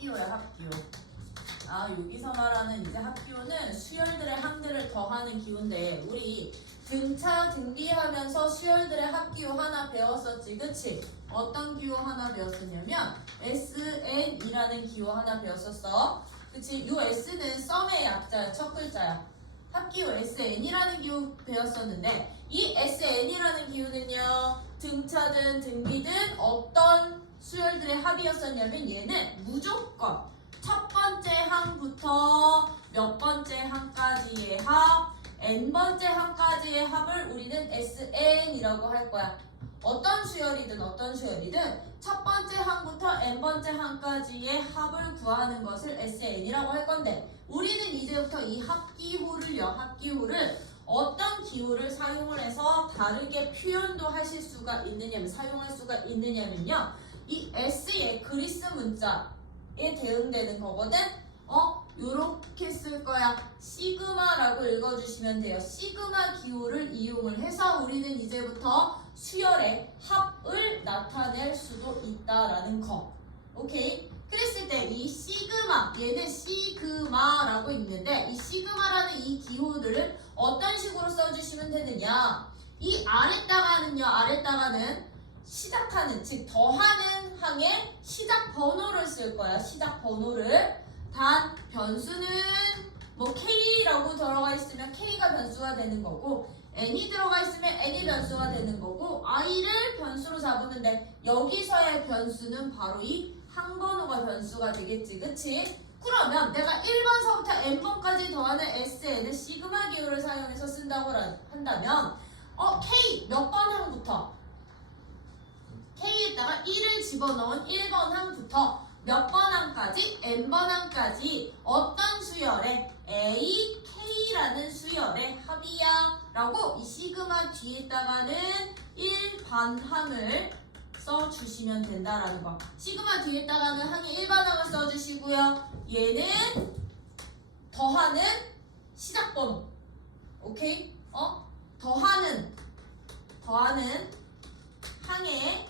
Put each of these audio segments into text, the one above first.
합기호야, 합기호. 여기서 말하는 이제 합기호는 수열들의 항들을 더하는 기호인데 우리 등차 등비하면서 수열들의 합기호 하나 배웠었지, 그치? 어떤 기호 하나 배웠었냐면 SN이라는 기호 하나 배웠었어. 그치? 요 S는 썸의 약자야, 첫 글자야. 합기호 SN이라는 기호 배웠었는데 이 SN이라는 기호는요 등차든 등비든 어떤 수열들의 합이었었냐면 얘는 무조건 첫 번째 항부터 몇 번째 항까지의 합, n번째 항까지의 합을 우리는 SN이라고 할 거야. 어떤 수열이든 첫 번째 항부터 n번째 항까지의 합을 구하는 것을 SN이라고 할 건데 우리는 이제부터 이 합기호를 어떤 기호를 사용을 해서 다르게 표현도 하실 수가 있느냐면 사용할 수가 있느냐면요 이 S의 그리스 문자에 대응되는 거거든. 요렇게 쓸 거야. 시그마라고 읽어주시면 돼요. 시그마 기호를 이용을 해서 우리는 이제부터 수열의 합을 나타낼 수도 있다라는 거. 오케이? 그랬을 때 이 시그마, 얘는 시그마라고 있는데 이 시그마라는 이 기호들을 어떤 식으로 써주시면 되느냐? 이 아래다가는 시작하는, 즉 더하는 항의 시작 번호를 쓸 거야. 시작 번호를. 단 변수는 뭐 K라고 들어가 있으면 K가 변수가 되는 거고 N이 들어가 있으면 N이 변수가 되는 거고 I를 변수로 잡으는데 여기서의 변수는 바로 이 항번호가 변수가 되겠지, 그치? 그러면 내가 1번서부터 n번까지 더하는 SN을 시그마 기호를 사용해서 쓴다고 한다면 K 몇 번 항부터 K에다가 1을 집어넣은 1번 항부터 몇 번 항까지 n번 항까지 어떤 수열의 A, K라는 수열의 합이야 라고 이 시그마 뒤에다가는 1반항을 써주시면 된다라는 거. 시그마 뒤에다가는 항의 1반항을 써주시고요. 얘는 더하는 시작번호. 오케이? 더하는 항의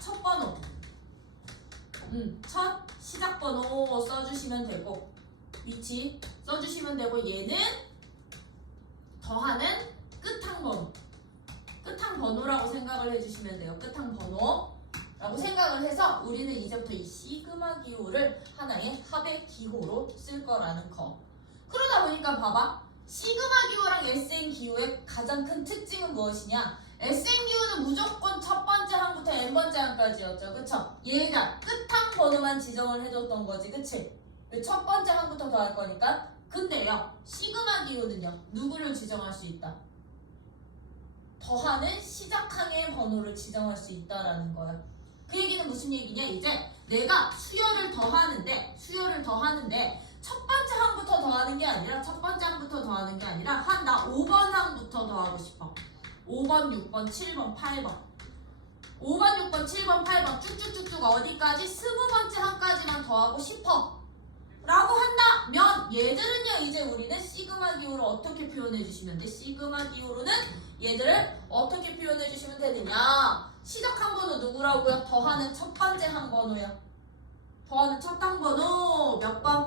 첫 번호. 첫 시작번호 써주시면 되고 위치 써주시면 되고 얘는 더하는 끝항번호. 끝항번호라고 생각을 해주시면 돼요. 끝항번호라고 생각을 해서 우리는 이제부터 이 시그마 기호를 하나의 합의 기호로 쓸 거라는 거. 그러다 보니까 봐봐. 시그마 기호랑 SN 기호의 가장 큰 특징은 무엇이냐? SN 기호는 무조건 첫 번째 항부터 n번째 항까지였죠. 그쵸? 얘가 끝항번호만 지정을 해줬던 거지. 그치? 첫 번째 항부터 더할 거니까. 근데요. 시그마 기호는요. 누구를 지정할 수 있다? 더하는 시작항의 번호를 지정할 수 있다라는 거야. 그 얘기는 무슨 얘기냐? 이제 내가 수열을 더하는데 첫 번째 항부터 더하는 게 아니라 나 5번 항부터 더하고 싶어. 5번, 6번, 7번, 8번 5번, 6번, 7번, 8번 쭉쭉쭉쭉 어디까지? 20번째 항까지만 더하고 싶어 라고 한다면 얘들은요 이제 우리는 시그마 기호로 어떻게 표현해 주시면 돼? 시그마 기호로는 얘들을 어떻게 표현해 주시면 되느냐? 시작 항번호 누구라고요? 더하는 첫 번째 항번호요. 더하는 첫 항번호 몇 번?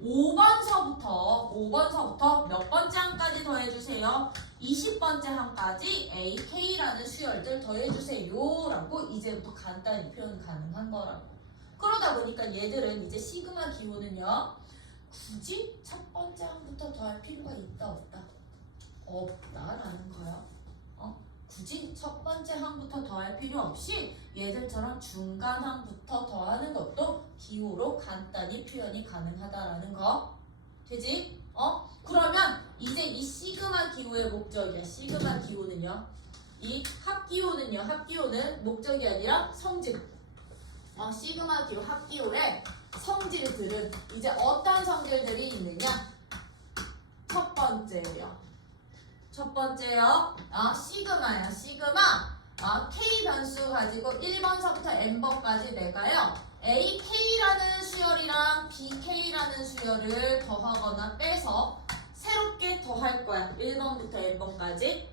5번서부터 몇 번째 항까지 더해주세요? 20번째 항까지 A, K라는 수열들 더해주세요 라고 이제부터 간단히 표현 가능한 거라고. 그러다 보니까 얘들은 이제 시그마 기호는요 굳이 첫 번째 항부터 더할 필요가 있다 없다? 없다라는 거야. 굳이 첫 번째 항부터 더할 필요 없이 얘들처럼 중간 항부터 더하는 것도 기호로 간단히 표현이 가능하다라는 거. 되지? 그러면 이제 이 시그마 기호의 목적이야. 시그마 기호는요. 이 합기호는 목적이 아니라 성질. 시그마 기호, 합기호의 성질들은 이제 어떤 성질들이 있느냐? 첫 번째요. 시그마야. K 변수 가지고 1번서부터 n번까지 내가요. A, K라는 수열이랑 B, K라는 수열을 더하거나 빼서 새롭게 더할 거야. 1번부터 n번까지.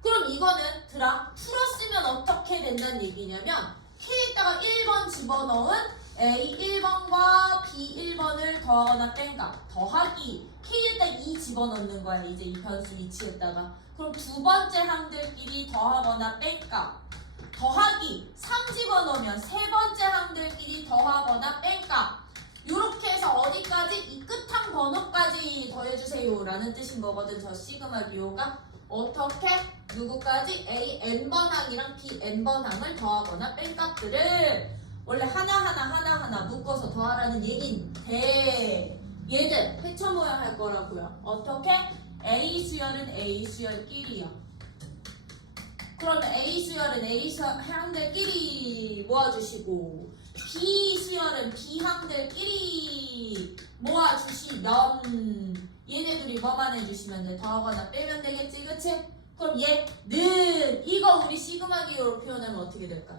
그럼 이거는 풀었으면 어떻게 된다는 얘기냐면 K에다가 1번 집어넣은 A 1번과 B 1번을 더하거나 뺀가. 더하기 K에다 2 집어넣는 거야. 이제 이 변수 위치에다가. 그럼 두 번째 항들끼리 더하거나 뺀가. 더하기 3 집어넣으면 세 번째 항들끼리 더하거나 뺀가. 요렇게 해서 어디까지? 이 끝항 번호까지 더해주세요 라는 뜻인 거거든. 저 시그마 기호가. 어떻게? 누구까지? A n번 항이랑 B n번 항을 더하거나 뺀 값들을 원래 하나하나 묶어서 더하라는 얘긴데 얘들 회차 모양 할 거라고요. 어떻게? A 수열은 A 수열끼리요. 그러면 A 수열은 A 항들끼리 모아주시고 B 수열은 B 항들끼리 모아주시면 얘네들이 뭐만 해주시면 돼? 더하거나 빼면 되겠지, 그치? 그럼 얘는 이거 우리 시그마 기호로 표현하면 어떻게 될까?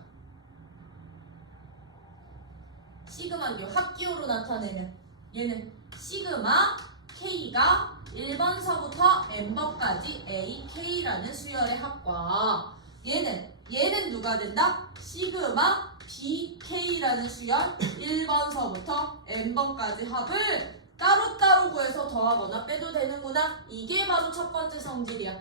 시그마 기호 합기호로 나타내면 얘는 시그마 K가 1번서부터 n번까지 AK라는 수열의 합과 얘는 누가 된다? 시그마 BK라는 수열 1번서부터 n번까지 합을 따로따로 구해서 더하거나 빼도 되는구나. 이게 바로 첫 번째 성질이야.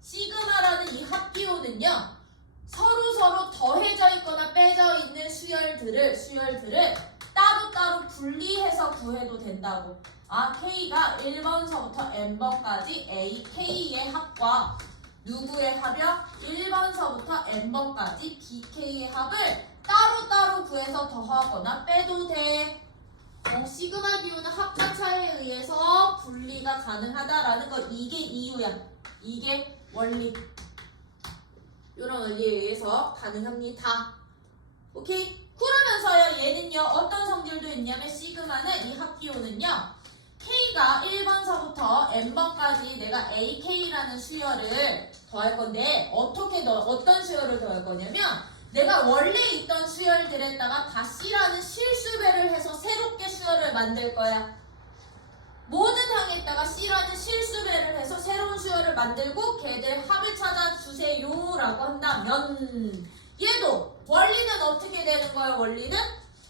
시그마라는 이 합기호는요. 서로 더해져 있거나 빼져 있는 수열들을 따로따로 분리해서 구해도 된다고. 아, K가 1번서부터 n번까지 AK의 합과 누구의 합이야? 1번서부터 n번까지 BK의 합을 따로따로 구해서 더하거나 빼도 돼. 시그마 기호는 합자차에 의해서 분리가 가능하다라는 거. 이게 이유야. 이게 원리. 이런 원리에 의해서 가능합니다. 오케이? 그러면서요 얘는요 어떤 성질도 있냐면 시그마는 이 합기호는요 K가 1번서부터 n번까지 내가 AK라는 수열을 더할 건데 어떤 수열을 더할 거냐면 내가 원래 있던 수열들에다가 다시라는 실수배를 해서 새롭게 수열을 만들 거야. 모든 항에다가 C라는 실수배를 해서 새로운 수열을 만들고 걔들 합을 찾아주세요 라고 한다면 얘도 원리는 어떻게 되는 거야? 원리는?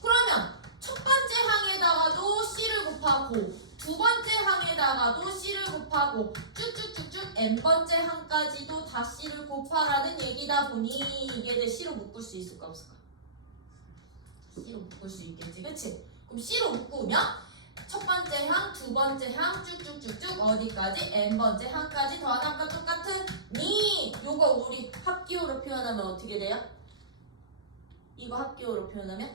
그러면 첫 번째 항에다가도 C를 곱하고 두 번째 항에다가도 C를 곱하고 쭉쭉쭉쭉 n번째 항까지도 다 C를 곱하라는 얘기다 보니 얘들 C로 묶을 수 있을까 없을까? C로 묶을 수 있겠지, 그치? 그럼 C로 묶으면 첫 번째 항, 두 번째 항 쭉쭉쭉쭉 어디까지? n번째 항까지 더하는 것 똑같으니 요거 우리 합기호로 표현하면 어떻게 돼요? 이거 합기호로 표현하면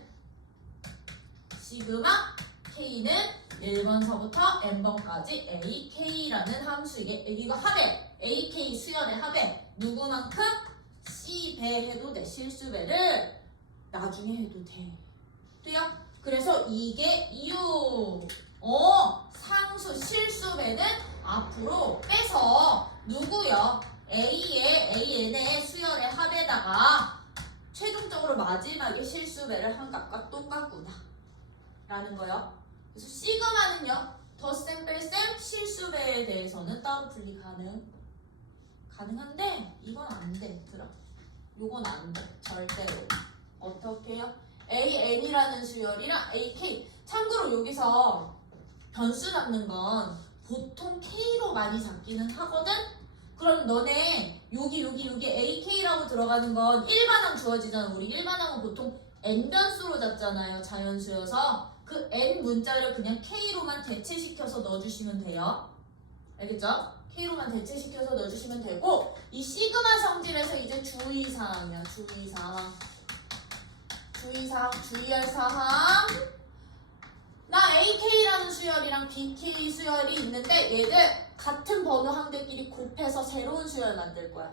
시그마 K는 1번서부터 n번까지 AK라는 함수이게 이거 합에 AK 수열의 합에 누구만큼? C배 해도 돼. 실수배를 나중에 해도 돼. 돼요? 그래서 이게 이유. 상수 실수배는 앞으로 빼서 누구요? AN의 수열의 합에다가 최종적으로 마지막에 실수배를 한 값과 똑같구나 라는 거요. 그래서 시그마는요 덧셈 뺄셈 실수배에 대해서는 따로 분리 가능한데 이건 안돼. 들어. 요건 안돼. 절대로. 어떻게 해요? AN이라는 수열이랑 AK. 참고로 여기서 변수 잡는 건 보통 K로 많이 잡기는 하거든? 그럼 너네 여기 AK라고 들어가는 건 일반항 주어지잖아. 우리 일반항은 보통 N변수로 잡잖아요. 자연수여서 그 N 문자를 그냥 K로만 대체시켜서 넣어주시면 돼요. 알겠죠? K로만 대체시켜서 넣어주시면 되고 이 시그마 성질에서 이제 주의사항이야. 주의할 사항. 나 AK라는 수열이랑 BK 수열이 있는데 얘들 같은 번호 항들끼리 곱해서 새로운 수열 만들 거야.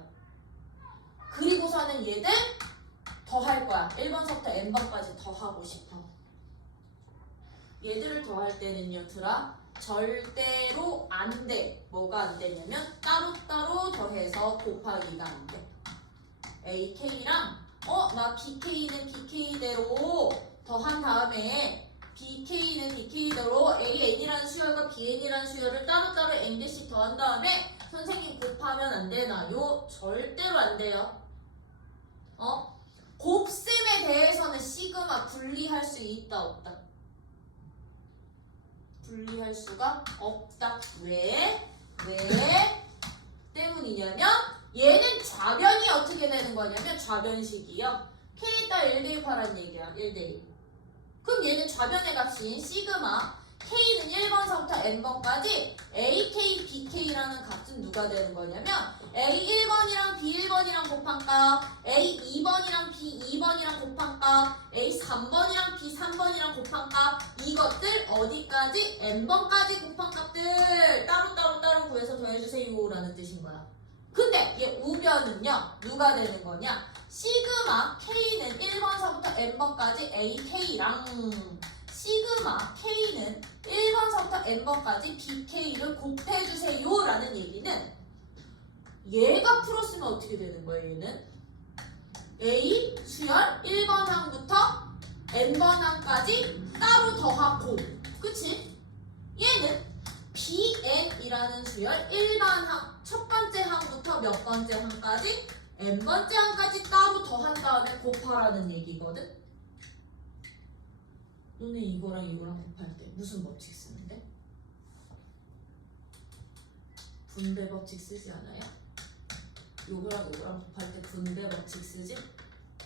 그리고서는 얘들 더할 거야. 1번서부터 n번까지 더하고 싶어. 얘들을 더할 때는요, 들아 절대로 안 돼. 뭐가 안 되냐면 따로따로 더해서 곱하기가 안 돼. AK랑 나 BK는 BK대로 더한 다음에 BK는 BK대로 AN이라는 수열과 BN이라는 수열을 따로따로 n개씩 더한 다음에 선생님 곱하면 안 되나요? 절대로 안 돼요. 곱셈에 대해서는 시그마 분리할 수 있다 없다? 분리할 수가 없다. 왜? 때문이냐면 얘는 좌변이 어떻게 되는 거냐면 좌변식이요. K에다 1대1파란 얘기야. 1대1. 그럼 얘는 좌변의 값인 시그마 K는 1번서부터 N번까지 AK, BK라는 값은 누가 되는 거냐면 A 1번이랑 B 1번이랑 곱한 값, A 2번이랑 B 2번이랑 곱한 값, A 3번이랑 B 3번이랑 곱한 값, 이것들 어디까지? N번까지 곱한 값들 따로 구해서 더해주세요 라는 뜻인 거야. 근데 얘 우변은요 누가 되는 거냐? 시그마 K는 1번서부터 N번까지 AK랑 시그마 K는 1번서부터 N번까지 BK를 곱해주세요 라는 얘기는 얘가 풀었으면 어떻게 되는 거예요? 얘는 A 수열 1번항부터 N번항까지 따로 더하고, 그치? 얘는 BN이라는 수열 1번항 첫 번째 항부터 몇 번째 항까지 N번째 항까지 따로 더한 다음에 곱하라는 얘기거든? 너네 이거랑 곱할 때 무슨 법칙 쓰는데? 분배 법칙 쓰지 않아요? 요거랑 곱할 때 분배 법칙 쓰지?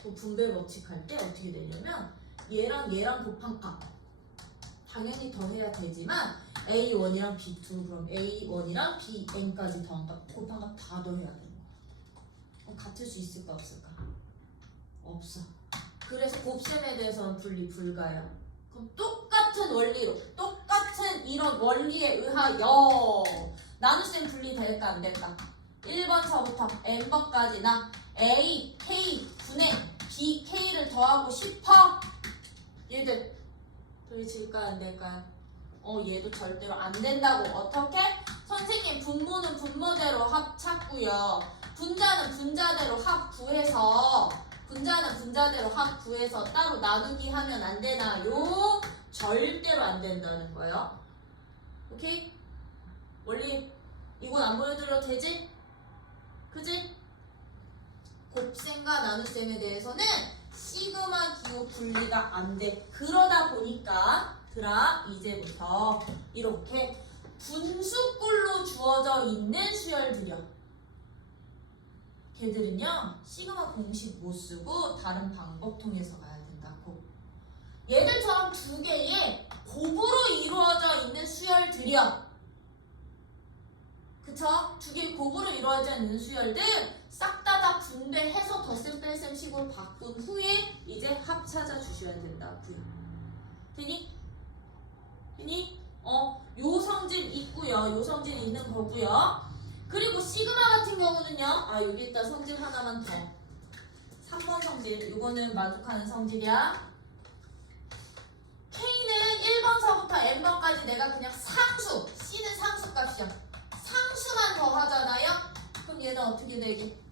그 분배 법칙 할 때 어떻게 되냐면 얘랑 곱한 값 당연히 더해야 되지만 A1이랑 B2 그럼 A1이랑 BN까지 더한 값 곱한 값 다 더해야 되는 거야. 그럼 같을 수 있을까 없을까? 없어. 그래서 곱셈에 대해서는 분리 불가야. 그럼 똑같은 원리로 똑같은 이런 원리에 의하여 나눗셈 분리될까 안 될까? 1번서부터 n번까지나 A, K, 분의 B, K를 더하고 싶어? 얘들 더해질까 안 될까요? 얘도 절대로 안 된다고. 어떻게? 선생님 분모는 분모대로 합 찾고요. 분자는 분자대로 합 구해서 따로 나누기 하면 안 되나요? 절대로 안 된다는 거예요. 오케이? 원리 이건 안 보여드려도 되지? 그지? 곱셈과 나눗셈에 대해서는 시그마 기호 분리가 안 돼. 그러다 보니까 이제부터 이렇게 분수꼴로 주어져 있는 수열들이요. 걔들은요 시그마 공식 못 쓰고 다른 방법 통해서 가야 된다고. 얘들처럼 두 개의 곱으로 이루어져 있는 수열들이요. 그쵸? 두 개의 곱으로 이루어져 있는 수열들 싹 다 분배해서 덧셈 뺄셈 식으로 바꾼 후에 이제 합 찾아주셔야 된다고요. 되니? 요 성질 있고요. 요 성질 있는 거고요. 그리고 시그마 같은 경우는요. 여기다 성질 하나만 더. 3번 성질. 이거는 만족하는 성질이야. K는 1번서부터 N번까지 내가 그냥 상수. C는 상수 값이야. 상수만 더하잖아요. 그럼 얘는 어떻게 되지?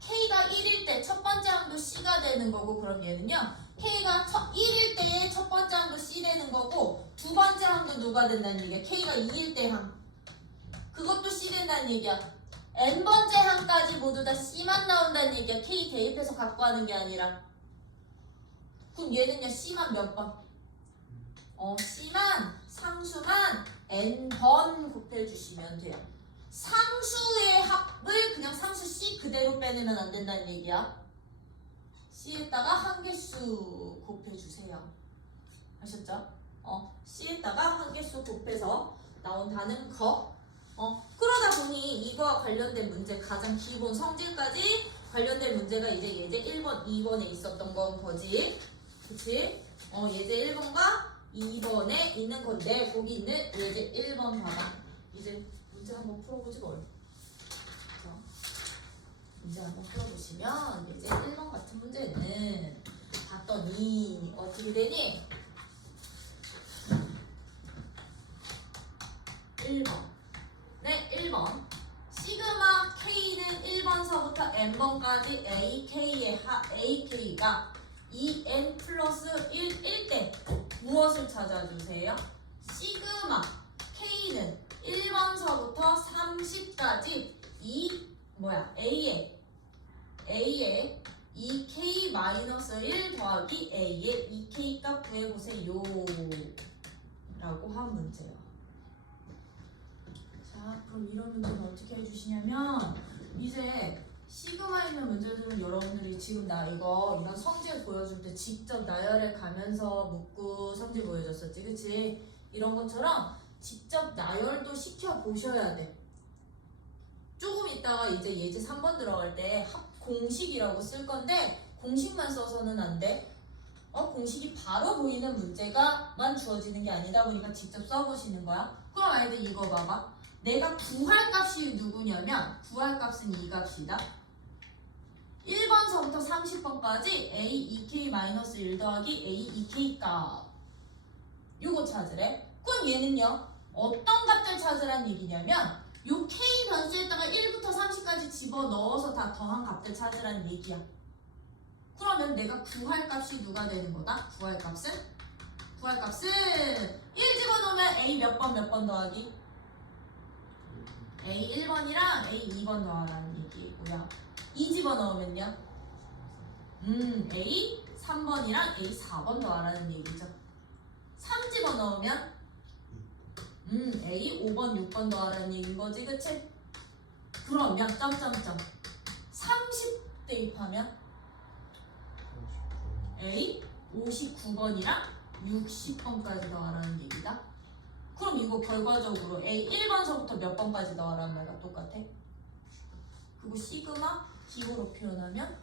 K가 1일 때 첫 번째 항도 C가 되는 거고, 그럼 얘는요. K가 1일 때의 첫 번째 항도 C 되는 거고, 두 번째 항도 누가 된다는 얘기야? K가 2일 때 항. 그것도 C 된다는 얘기야. N번째 항까지 모두 다 C만 나온다는 얘기야. K 대입해서 갖고 하는 게 아니라. 그럼 얘는요, C만 몇 번? C만, 상수만 N번 곱해주시면 돼요. 상수의 합을 그냥 상수 C 그대로 빼내면 안 된다는 얘기야. C에다가 한 개수 곱해주세요. 아셨죠? C에다가 한 개수 곱해서 나온다는 거. 그러다 보니 이거와 관련된 문제, 가장 기본 성질까지 관련된 문제가 이제 예제 1번, 2번에 있었던 건 거지. 그치? 예제 1번과 2번에 있는 건데, 거기 있는 예제 1번 봐봐. 이제 문제 한번 풀어보지 뭘. 문제 한번 풀어보시면 예제 1번 같은 문제는 봤더니 어떻게 되니? 1번. 네, 1번. 시그마 K는 1번서부터 N번까지 AK가 2N 플러스 1일 때 무엇을 찾아주세요? 시그마 K는 1번서부터 30까지 A에 2K 2K 값 구해보세요 라고 한 문제예요. 자, 그럼 이런 문제는 어떻게 해주시냐면 이제 시그마 있는 문제들은 여러분들이 지금 나 이런 성질 보여줄 때 직접 나열해 가면서 묻고 성질 보여줬었지, 그치? 이런 것처럼 직접 나열도 시켜 보셔야 돼. 조금 있다가 이제 예제 3번 들어갈 때 공식이라고 쓸 건데 공식만 써서는 안 돼. 공식이 바로 보이는 문제가만 주어지는 게 아니다 보니까 직접 써보시는 거야. 그럼 아이들 이거 봐봐. 내가 구할 값이 누구냐면 구할 값은 이 값이다. 1번서부터 30번까지 a 2k-1 더하기 a 2k 값 요거 찾으래. 그럼 얘는요 어떤 값들 찾으란 얘기냐면 요 k 변수에다가 1부터 30까지 집어넣어서 다 더한 값들 찾으란 얘기야. 그러면 내가 구할 값이 누가 되는 거다? 구할 값은 1 집어넣으면 a 몇 번 더하기? a 1번이랑 a 2번 더하라는 얘기고요. 2 집어넣으면요 a 3번이랑 a 4번 더하라는 얘기죠. 3 집어넣으면 a 5번 6번 더하라는 얘기인 거지, 그치? 그러면 30 대입하면 a 59번이랑 60번까지 더하라는 얘기다. 그럼 이거 결과적으로 a 1번서부터 몇 번까지 더하라는 말과 똑같아. 그리고 시그마 기호로 표현하면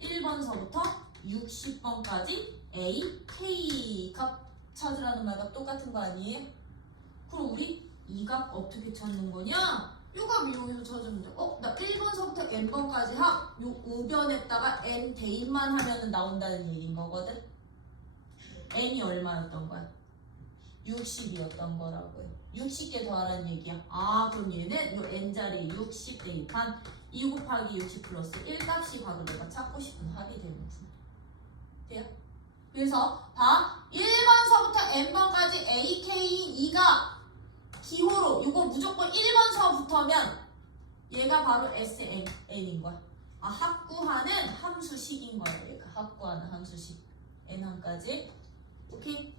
1번서부터 60번까지 a, k 값 찾으라는 말과 똑같은 거 아니에요? 그럼 우리 이 값 어떻게 찾는 거냐? 요 값 이용해서 찾으면 돼. 나 1번서부터 n번까지 요 우변에다가 n 대입만 하면은 나온다는 얘기인 거거든. n이 얼마였던 거야? 60이었던 거라고요. 60개 더하라는 얘기야. 그럼 얘는 요 n자리에 60 대입한 2 곱하기 60 플러스 1 값이 바로 내가 찾고 싶은 합이 되는구나. 돼요? 그래서 봐. 1번서부터 n번까지 a, k인 2가 기호로 이거 무조건 1번서부터면 얘가 바로 SN인 거야. 합구하는 함수식인 거야. 얘가 합구하는 함수식. n항까지. 오케이?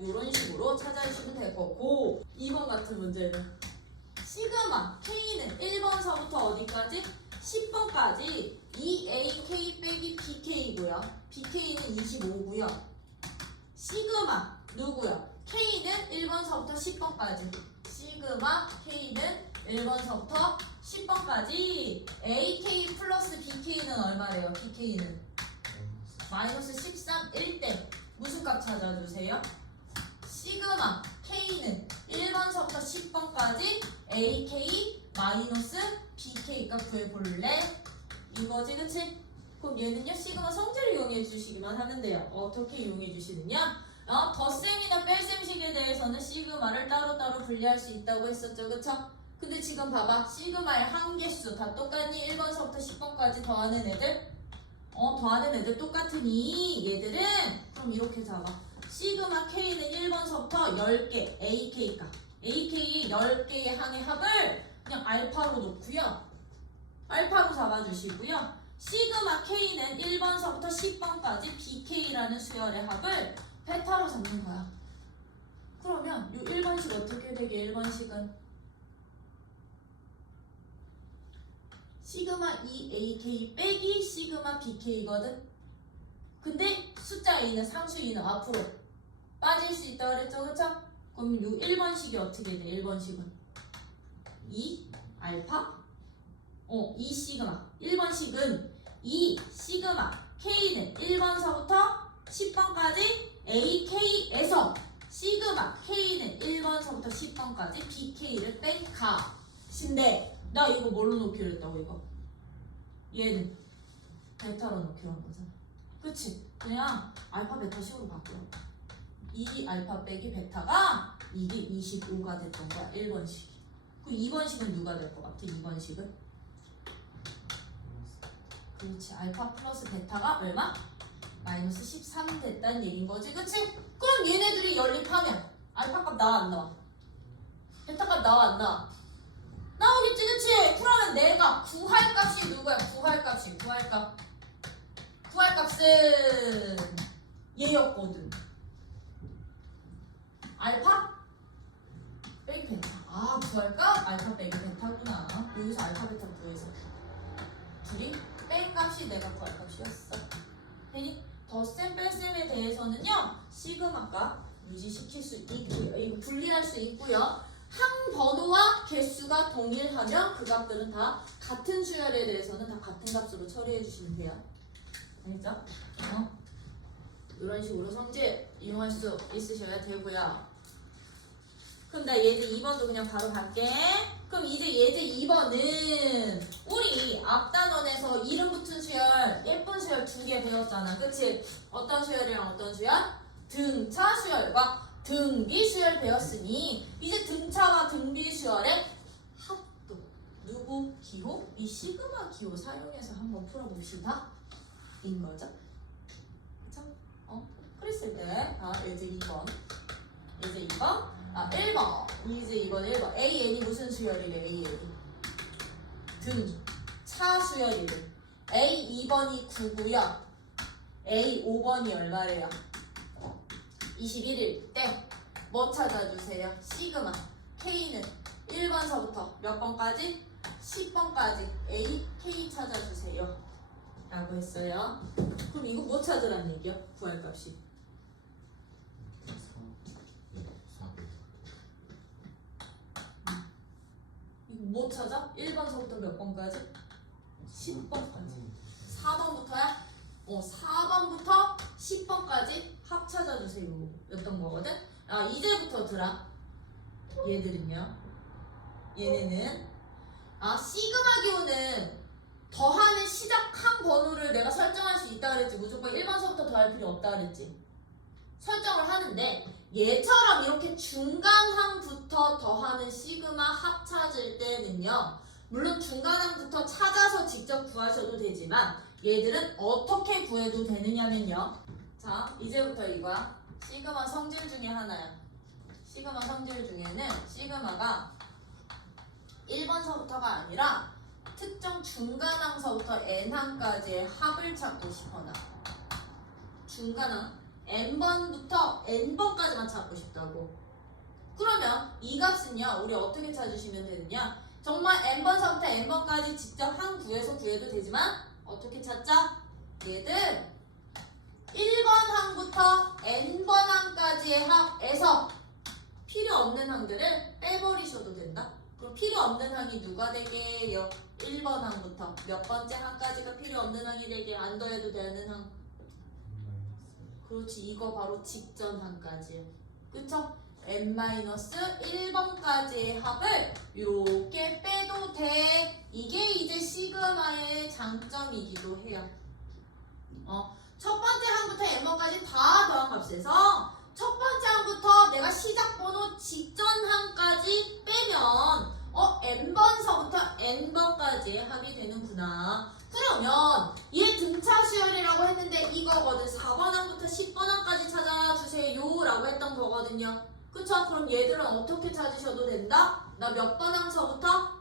요런 식으로 찾아주시면 될 거고 2번 같은 문제는 시그마 K는 1번서부터 어디까지? 10번까지 2AK 빼기 BK고요. BK는 25고요. 시그마 누구요? K는 1번서부터 10번까지 시그마 K는 1번서부터 10번까지 AK 플러스 BK는 얼마래요? BK는 마이너스 13, 1대 무슨 값 찾아주세요? 시그마 K는 1번서부터 10번까지 AK 마이너스 BK 값 구해볼래? 이거지, 그치? 그럼 얘는요 시그마 성질을 이용해 주시기만 하면 돼요. 어떻게 이용해 주시느냐? 덧셈이나 뺄셈식에 대해서는 시그마를 따로따로 분리할 수 있다고 했었죠, 그쵸? 근데 지금 봐봐, 시그마의 한개수 다 똑같니? 1번서부터 10번까지 더하는 애들? 더하는 애들 똑같으니 얘들은 그럼 이렇게 잡아. 시그마 K는 1번서부터 10개 AK가 AK 10개의 항의 합을 그냥 알파로 놓고요. 알파로 잡아주시고요. 시그마 K는 1번서부터 10번까지 BK라는 수열의 합을 베타로 잡는 거야. 그러면 이 1번식 어떻게 되게 1번식은 시그마 2AK 빼기 시그마 BK거든. 근데 숫자 2는 상수 2는 앞으로 빠질 수 있다고 그랬죠, 그쵸? 그럼 이 1번식이 어떻게 돼? 1번식은 2 알파 2 시그마. 1번식은 2 시그마 K는 1번서부터 10번까지 AK에서 시그마 K는 1번서부터 10번까지 BK를 뺀 값인데 나 이거 뭘로 놓기로 했다고 이거? 얘는 베타로 놓기로 한 거잖아. 그치? 그냥 알파 베타 식으로 바꿔. 2 알파 빼기 베타가 이게 25가 됐던 거야. 1번식이. 그 2번식은 누가 될 것 같아? 2번식은? 그렇지. 알파 플러스 베타가 얼마? 마이너스 13 됐다는 얘기인 거지. 그치? 그럼 얘네들이 연립하면 알파 값 나와 안 나와? 베타 값 나와 안 나와? 나오겠지, 그치? 그러면 내가 구할 값이 누구야? 구할 값은 얘였거든. 알파 빼기 베타. 아, 구할까? 알파 빼기 베타구나. 여기서 알파 베타 구해서 둘이 뺀 값이 내가 구할 값이었어. 되니 덧셈 뺄셈에 대해서는요, 시그마가 유지시킬 수 있고요. 이거 분리할 수 있고요. 항 번호와 개수가 동일하면 그 값들은 다 같은 수열에 대해서는 다 같은 값으로 처리해 주시면 돼요. 알겠죠? 이런 식으로 성질 이용할 수 있으셔야 되고요. 그럼 나 예제 2번도 그냥 바로 갈게. 그럼 이제 예제 2번은 우리 앞 단원에서 이름 붙은 수열, 예쁜 수열 2개 배웠잖아. 그치? 어떤 수열이랑 어떤 수열? 등차 수열과 등비 수열 배웠으니 이제 등차와 등비 수열의 합도 누구 기호? 이 시그마 기호 사용해서 한번 풀어봅시다. 인 거죠. 그쵸? 그랬을 때 예제 2번 예제 2번 1번 이제 2번 1번 AN이 무슨 수열이래? AN이 등차 수열이래. A 2번이 9고요 A 5번이 얼마래요? 21일 때 뭐 찾아주세요? 시그마 K는 1번서부터 몇 번까지? 10번까지 A, K 찾아주세요 라고 했어요. 그럼 이거 뭐 찾으란 얘기야? 구할 값이 이거 뭐 찾아? 1번서부터 몇 번까지? 10번까지 4번부터야? 4번부터 10번까지 합 찾아주세요 였던 거거든? 이제부터 들어. 얘들은요. 얘네는 시그마 기호는 더하는 시작한 번호를 내가 설정할 수 있다 그랬지. 무조건 1번서부터 더할 필요 없다 그랬지. 설정을 하는데 얘처럼 이렇게 중간항부터 더하는 시그마 합 찾을 때는요. 물론 중간항부터 찾아서 직접 구하셔도 되지만 얘들은 어떻게 구해도 되느냐면요. 자, 이제부터 이거야. 시그마 성질 중에 하나야. 시그마 성질 중에는 시그마가 1번서부터가 아니라 특정 중간항서부터 n항까지의 합을 찾고 싶어나 중간항 n번부터 n번까지만 찾고 싶다고. 그러면 이 값은요 우리 어떻게 찾으시면 되느냐. 정말 n번서부터 n번까지 직접 항 구해서 구해도 되지만 어떻게 찾자? 얘들 1번 항부터 n번 항까지의 합에서 필요 없는 항들을 빼버리셔도 된다. 그럼 필요 없는 항이 누가 되게요? 1번 항부터 몇 번째 항까지가 필요 없는 항이 되게 안 더해도 되는 항. 그렇지, 이거 바로 직전 항까지예요. 그쵸? n-1번까지의 합을 이렇게 빼도 돼. 이게 이제 시그마의 장점이기도 해요. 첫 번째 항부터 n번까지 다 더한 값에서 첫 번째 항부터 내가 시작 번호 직전 항까지 빼면 n번서부터 n번까지의 합이 되는구나. 그러면 얘 등차 수열이라고 했는데 이거거든. 4번 항부터 10번 항까지 찾아주세요 라고 했던 거거든요. 그쵸? 그럼 얘들은 어떻게 찾으셔도 된다? 나 몇 번 항서부터?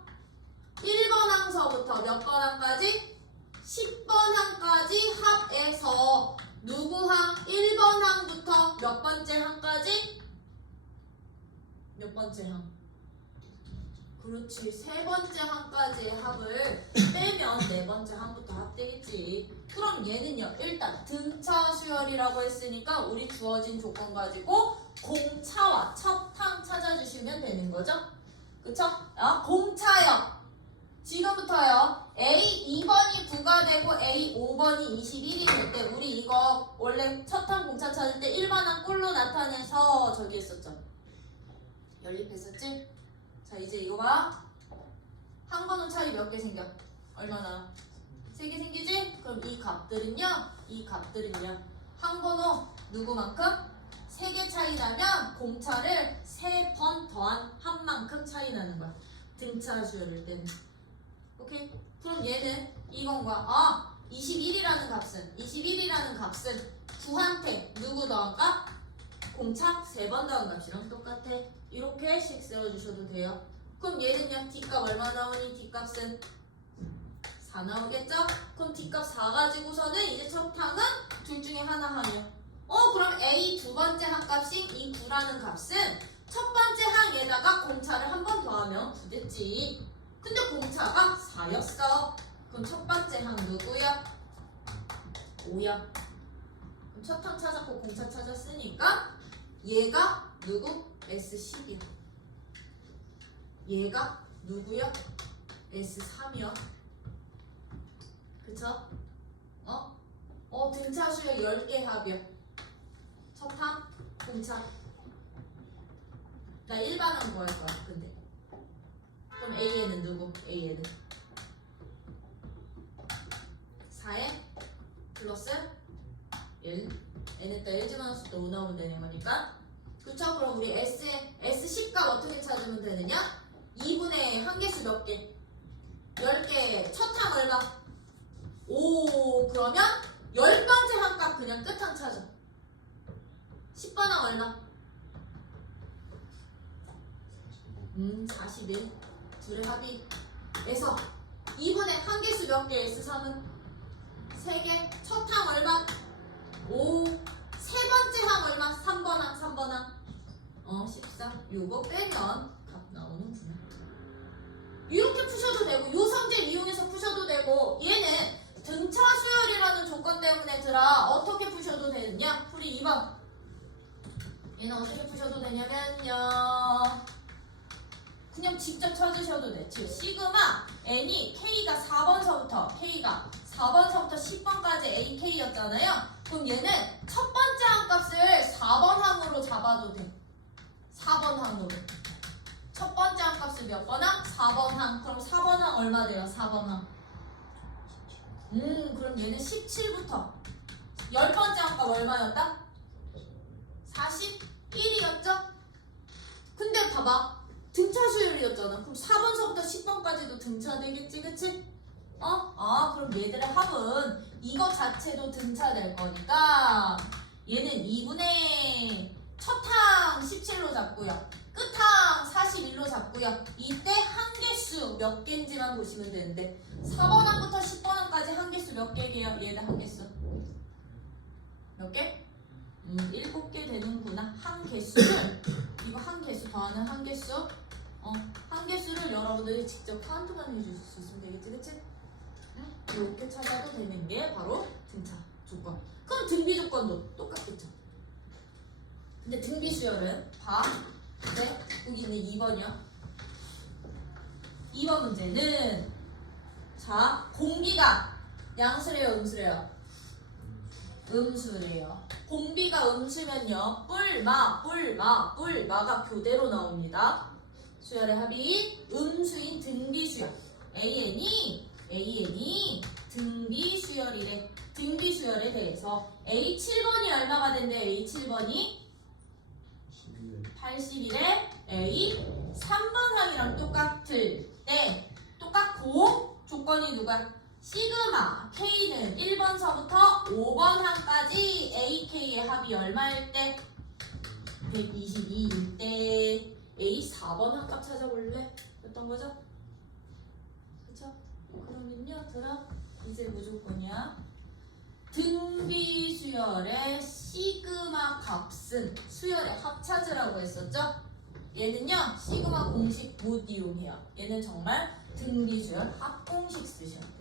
1번 항서부터 몇 번 항까지? 10번 항까지 합해서 누구 항? 1번 항부터 몇 번째 항까지? 몇 번째 항? 그렇지, 세 번째 항까지의 합을 빼면 네 번째 항부터 합되겠지. 그럼 얘는요 일단 등차 수열이라고 했으니까 우리 주어진 조건 가지고 공차와 첫 항 찾아주시면 되는 거죠. 그쵸? 공차요. 지금부터요 A 2번이 9가 되고 A 5번이 21이 될 때 우리 이거 원래 첫 항 공차 찾을 때 1번 항 꼴로 나타내서 저기 했었죠. 연립했었지? 자, 이제 이거 봐. 한 번호 차이 몇 개 생겨? 얼마나? 3개 생기지? 그럼 이 값들은요 한 번호 누구만큼? 3개 차이 나면 공차를 3번 더한 한 만큼 차이 나는 거야. 등차 수열일 때는. 오케이? 그럼 얘는 이건과 21이라는 값은 9한테 누구 더한가? 공차 3번 더한 값이랑 똑같아. 이렇게씩 세워주셔도 돼요. 그럼 얘는요 D값 얼마 나오니? D값은 4 나오겠죠? 그럼 D값 4 가지고서는 이제 첫 항은 둘 중에 하나 항이요. 그럼 A 두 번째 항값인 이 9라는 값은 첫 번째 항에다가 공차를 한 번 더하면 9됐지. 근데 공차가 4였어. 그럼 첫 번째 항 누구야? 5야. 그럼 첫 항 찾았고 공차 찾았으니까 얘가 누구? S10이야. 얘가 누구야? S3이야. 그쵸? 등차 수열 10개 합이야. 첫 항, 공차. 나 일반항 구할 거야, 근데. 그럼 A에는 누구? A에는 4에 플러스 1. N에다 1 집어넣었을 때 5 나오면 되는 거니까. 그쵸? 그럼 우리 S10값 어떻게 찾으면 되느냐? 2분의 한개수 몇 개? 10개. 첫 항 얼마? 5. 그러면 10번째 항값 그냥 끝항 찾아. 10번 항 얼마? 41. 둘의 합의에서 2분의 한개수 몇 개? S3은 3개. 첫 항 얼마? 5. 세 번째 항 얼마? 3번 항, 3번 항. 14. 요거 빼면 값 나오는구나. 이렇게 푸셔도 되고, 요 성질 이용해서 푸셔도 되고, 얘는 등차 수열이라는 조건 때문에 어떻게 푸셔도 되느냐? 풀이 2번. 얘는 어떻게 푸셔도 되냐면요. 그냥 직접 찾으셔도 돼. 즉, 시그마 n이 k가 4번서부터 10번까지 ak였잖아요. 그럼 얘는 첫 번째 항값을 4번 항으로 잡아도 돼. 4번 항으로. 첫 번째 항값을 몇 번 항? 4번 항. 그럼 4번 항 얼마 돼요? 4번 항. 그럼 얘는 17부터 10번째 항값 얼마였다? 41이었죠? 근데 봐봐. 등차 수열이었잖아. 그럼 4번서부터 10번까지도 등차 되겠지, 그치? 그럼 얘들의 합은 이거 자체도 등차 될 거니까 얘는 2분의 첫항 17로 잡고요. 끝항 41로 잡고요. 이때 한개수 몇 개인지만 보시면 되는데 4번 항부터 10번 항까지 한개수 몇 개예요? 얘는 한개수 몇 개? 7개 되는구나. 한개수를 이거 한개수 더하는 한개수 한개수를 여러분들이 직접 카운트만 해주실 수 있으면 되겠지, 그치? 이렇게 찾아도 되는 게 바로 등차 조건. 그럼 등비 조건도 똑같겠죠. 근데 등비 수열은 네, 여기는 2번이요. 2번 문제는 자, 공비가 양수래요, 음수래요? 음수래요. 공비가 음수면요, 뿔마가 교대로 나옵니다. 수열의 합이 음수인 등비 수열. AN이 등비 수열이래. 등비 수열에 대해서 A7번이 얼마가 된대? A7번이 81에 A3번 항이랑 똑같을 때 똑같고 조건이 누가? 시그마 K는 1번서부터 5번 항까지 AK의 합이 얼마일 때? 122일 때 A4번 항값 찾아볼래? 어떤 거죠? 그쵸? 그러면요, 이제 무조건이야. 등비 수열의 시그마 값은 수열의 합차즈라고 했었죠? 얘는요, 시그마 공식 못 이용해요. 얘는 정말 등비 수열 합공식 쓰셔야 돼요.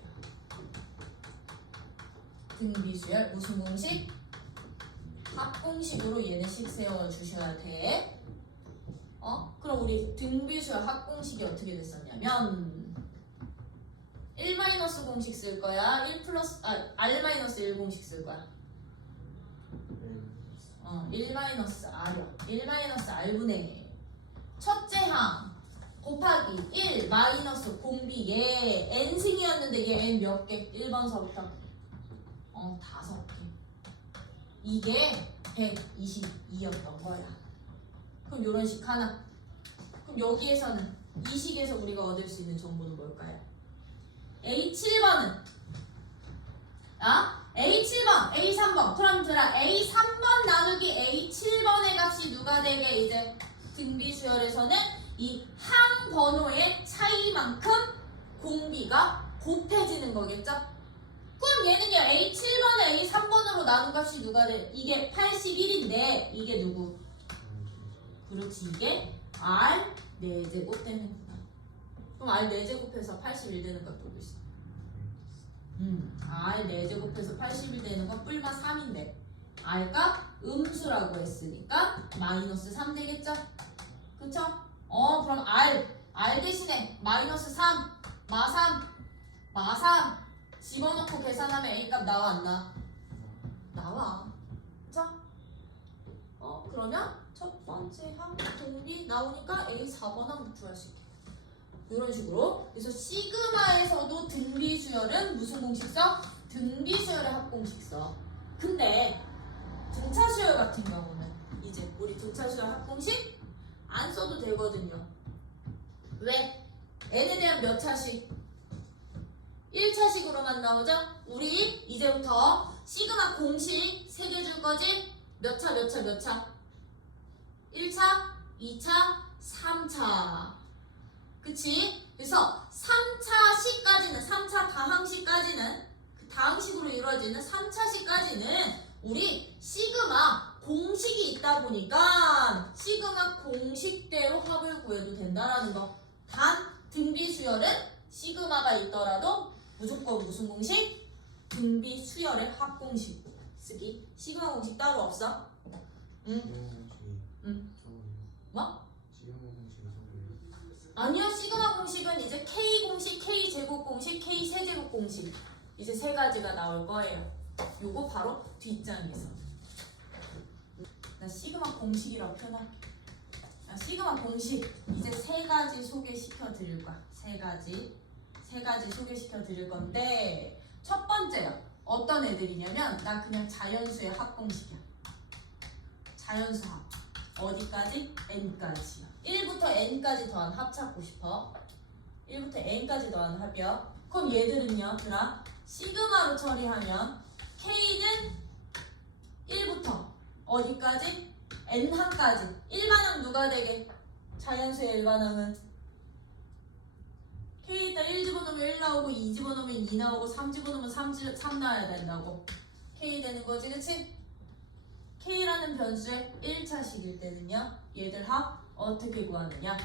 등비 수열 무슨 공식? 합공식으로 얘는 식 세워 주셔야 돼. 그럼 우리 등비 수열 합공식이 어떻게 됐었냐면 1 공식 쓸 거야. R-1 공식 쓸 거야. 1 R이요. 1 R분의 첫째 항 곱하기 1 마이너스 공비. 얘 n승이었는데 얘 n 몇 개? 1번서부터 5개. 이게 122였던 거야. 그럼 요런 식 하나. 그럼 여기에서는 이 식에서 우리가 얻을 수 있는 정보는 뭘까요? A7번은 A7번, A3번. 그럼 A3번 나누기 A7번의 값이 누가 되게 이제 등비 수열에서는 이 항 번호의 차이만큼 공비가 곱해지는 거겠죠? 그럼 얘는요 A 7번에 A 3번으로 나눈 값이 누가 돼? 이게 81인데 이게 누구? 그렇지 이게 R 4제곱 되는구나. 그럼 R 4제곱해서 81 되는 값도 있어. R 4제곱해서 81 되는 건 뿔마 3인데 R가 음수라고 했으니까 마이너스 3 되겠죠? 그쵸? 그럼 R 대신에 마이너스 3 마 3 집어넣고 계산하면 A값 나와 안 나? 나와. 그쵸? 그러면 첫 번째 항 등비 나오니까 A 4번 항 구할 수 있게. 이런 식으로. 그래서 시그마에서도 등비 수열은 무슨 공식 써? 등비 수열의 합공식 써. 근데 등차 수열 같은 경우는 이제 우리 등차 수열 합공식 안 써도 되거든요. 왜? n에 대한 몇 차식? 1차식으로만 나오죠? 우리 이제부터 시그마 공식 3개 줄 거지? 몇 차? 1차, 2차, 3차. 그치? 그래서 3차식까지는, 3차 다항식까지는, 그 다항식으로 이루어지는 3차식까지는 우리 시그마 공식이 있다 보니까 시그마 공식대로 합을 구해도 된다라는 거. 단 등비 수열은 시그마가 있더라도 무조건 무슨 공식? 등비 수열의 합공식 쓰기. 시그마 공식 따로 없어? 응? 뭐? 아니요, 시그마 공식은 이제 K 공식, K 제곱 공식, K 세제곱 공식 이제 3가지가 나올 거예요. 요거 바로 뒷장에서. 나 시그마 공식이라고 표현할게. 시그마 공식 이제 3가지 소개시켜 드릴 거야. 3가지 소개시켜 드릴 건데 첫 번째요. 어떤 애들이냐면 나 그냥 자연수의 합공식이야. 자연수 합. 어디까지? n까지요. 1부터 n까지 더한 합 찾고 싶어. 1부터 n까지 더한 합이요. 그럼 얘들은요. 그럼 시그마로 처리하면 k는 1부터 어디까지? n항까지. 일반항 누가 되게? 자연수의 일반항은 K에다 1 집어넣으면 1 나오고 2 집어넣으면 2 나오고 3 집어넣으면 3 나와야 된다고. K 되는 거지, 그치? K라는 변수의 1차식일 때는요. 얘들 합 어떻게 구하느냐?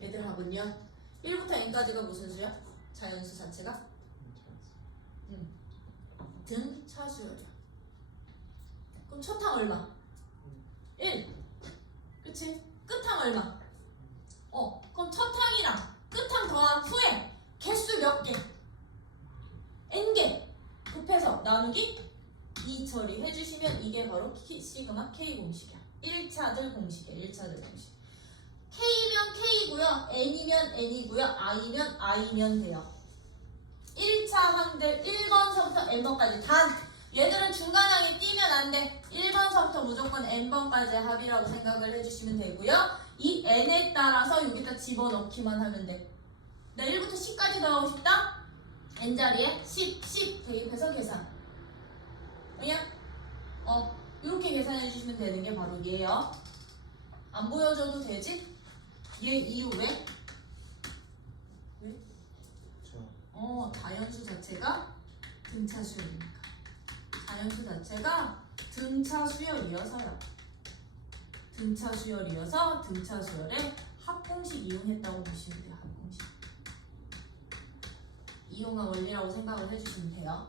얘들 합은요. 1부터 n까지가 무슨 수야? 자연수 자체가? 등차수열이야. 그럼 첫항 얼마? 1. 그치? 끝항 얼마? 그럼 첫항이랑 끝항 더한 후에 개수 몇 개? n개 곱해서 나누기 2 처리해주시면 이게 바로 시그마 K 공식이야. 1차들 공식이야. 1차들 공식. K면 K고요. N이면 N이고요. I면 I면 돼요. 1차 항들 1번서부터 n번까지. 단 얘들은 중간항에 띄면 안 돼. 1번서부터 무조건 n번까지 합이라고 생각을 해주시면 되고요. 이 n에 따라서 여기다 집어넣기만 하면 돼. 나 1부터 10까지 더하고 싶다? n자리에 10 대입해서 계산. 그냥 이렇게 계산해 주시면 되는 게 바로 얘예요. 안 보여줘도 되지? 얘 이유 왜? 왜? 자연수 자체가 등차 수열이니까. 자연수 자체가 등차 수열이어서요. 등차 수열이어서 등차 수열에 합공식 이용했다고 보시면 돼요. 합공식. 이용한 원리라고 생각을 해주시면 돼요.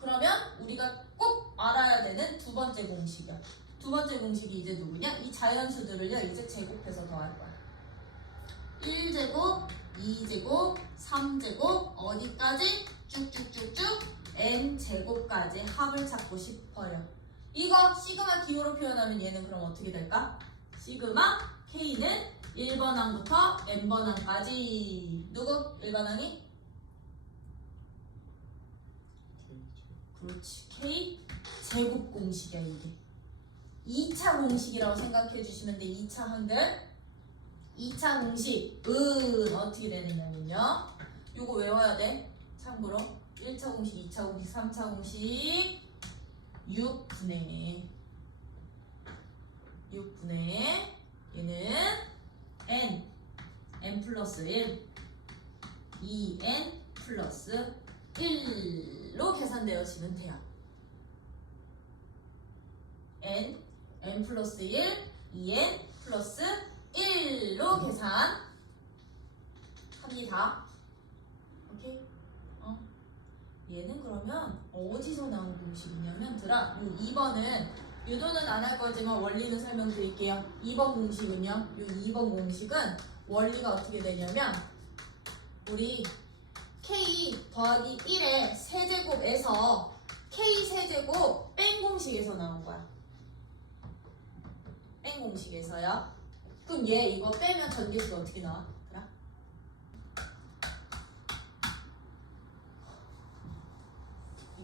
그러면 우리가 꼭 알아야 되는 두 번째 공식이야. 두 번째 공식이 이제 누구냐? 이 자연수들을요 이제 제곱해서 더할 거야. 1제곱, 2제곱, 3제곱 어디까지? 쭉쭉쭉쭉 n제곱까지 합을 찾고 싶어요. 이거 시그마 기호로 표현하면 얘는 그럼 어떻게 될까? 시그마 K는 1번항부터 n번항까지. 누구? 1번항이? 그렇지. K 제곱 공식이야 이게. 2차 공식이라고 생각해 주시면 돼. 2차 항들. 2차 공식은 어떻게 되느냐면요. 요거 외워야 돼. 참고로 1차 공식, 2차 공식, 3차 공식 6분의 얘는 n 플러스 1 2n 플러스 1로 계산되어지면 돼요. n 플러스 1, 2n 플러스 1로 계산합니다. 오케이? 얘는 그러면 어디서 나온 공식이냐면 들아, 요 2번은 유도는 안 할 거지만 원리는 설명드릴게요. 2번 공식은요, 요 2번 공식은 원리가 어떻게 되냐면 우리 k 더하기 1의 세제곱에서 k 세제곱 뺀 공식에서 나온 거야. 뺀 공식에서요. 그럼 얘 이거 빼면 전개수가 어떻게 나와? 그래?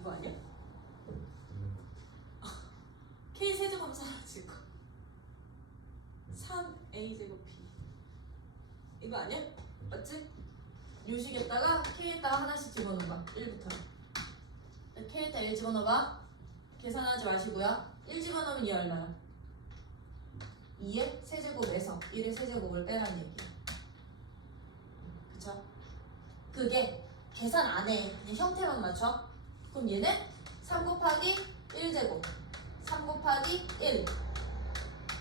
이거 아니야? k 세제곱 사라지고 3a 제곱 b 이거 아니야? 맞지? 요식에다가 k에다가 하나씩 집어넣어봐. 1부터 k에다 1 집어넣어봐. 계산하지 마시고요. 1 집어넣으면 얘 얼마야? 2의 세제곱에서 1의 세제곱을 빼라는 얘기야. 그쵸? 그게 계산 안 해. 그냥 형태만 맞춰. 그럼 얘는 3 곱하기 1제곱 3 곱하기 1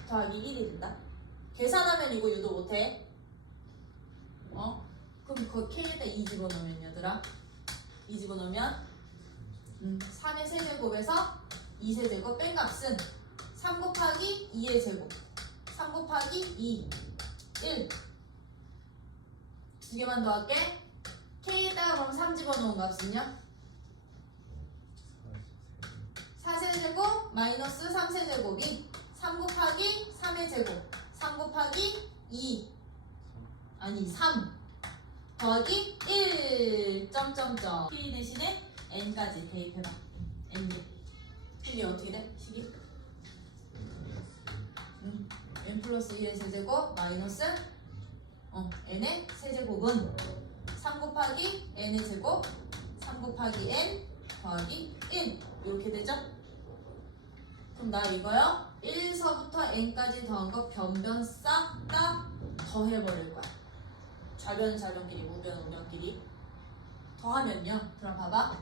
더하기 1이 된다. 계산하면 이거 유도 못해. 그럼 그 k에다 2 집어넣으면 얘들아 2 집어넣으면 3의 세제곱에서 2세제곱 뺀 값은 3 곱하기 2의 제곱 3 곱하기 2 1 두 개만 더 할게. k에다가 그럼 3 집어넣은 값은요? 4세제곱 마이너스 3세제곱이 3 곱하기 3의 제곱 3 곱하기 2 아니 3 더하기 1 점점점 k 대신에 n까지 대입해봐. n 이게 어떻게 돼? 식이? n 플러스 1의 세제곱 마이너스 n의 세제곱은 3 곱하기 n의 제곱 3 곱하기 n 더하기 1 이렇게 되죠? 그럼 나 이거요 1서부터 n까지 더한 거 변변 싹 다 더해버릴 거야. 좌변 좌변끼리 우변 우변끼리 더하면요 들어봐봐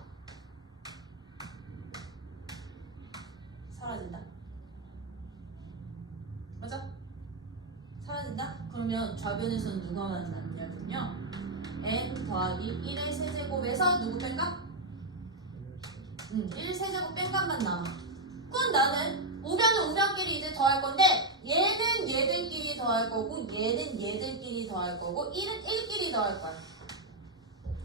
사라진다. 맞아? 사라진다? 그러면 좌변에서는 누가 만났냐면요 n 더하기 1의 세제곱에서 누구 뺀값? 1 세제곱 뺀 값만 나와. 그럼 나는 우변은 우변끼리 이제 더할 건데 얘는 얘들끼리 더할 거고 얘는 얘들끼리 더할 거고 1은 1끼리 더할 거야.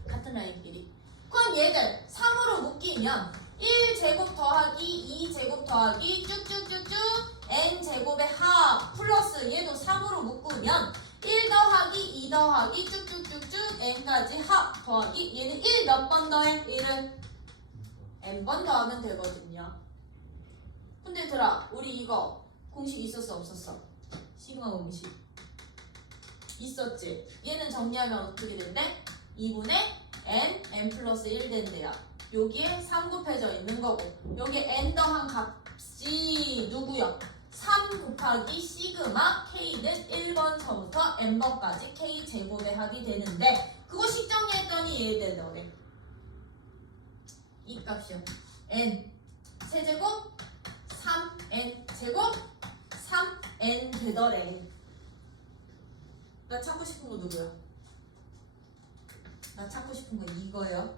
같은 라인끼리. 그럼 얘들 3으로 묶이면 1제곱 더하기 2제곱 더하기 쭉쭉쭉쭉 n제곱의 합 플러스 얘도 3으로 묶으면 1 더하기 2 더하기 쭉쭉쭉쭉 n까지 합 더하기 얘는 1 몇 번 더해? 1은 n번 더하면 되거든요. 근데 얘들아 우리 이거 공식 있었어 없었어? 시그마 공식 있었지? 얘는 정리하면 어떻게 된대? 2분의 n 플러스 1 된대요. 여기에 3 곱해져 있는 거고 여기에 n 더한 값이 누구야? 3 곱하기 시그마 k는 1번서부터 n번까지 k 제곱의 합이 되는데 그거 식정리했더니 얘 되더래. 이 값이요. n 세제곱 3n 제곱 3n 되더래. 나 찾고 싶은 거 누구야? 나 찾고 싶은 거 이거요.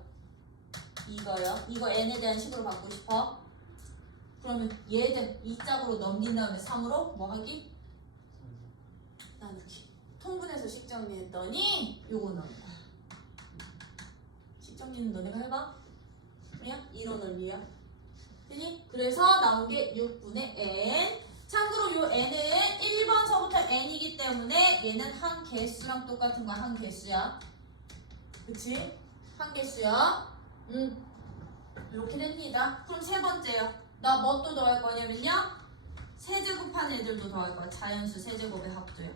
이거 n에 대한 식으로 받고 싶어. 그러면 얘들 이 짝으로 넘긴 다음에 3으로 뭐 하기? 나누기. 통분해서 식정리했더니 요거 나온 거야. 식정리는 너네가 해봐. 그냥 이런 원리야. 그니? 그래서 나온 게 6분의 n. 참고로 요 n은 1번서부터 n이기 때문에 얘는 한 개수랑 똑같은 거야. 한 개수야. 그치? 한 개수야. 이렇게 됩니다. 그럼 세 번째요. 나 뭐 또 더할 거냐면요. 세제곱한 애들도 더할 거야. 자연수 세제곱의 합도요.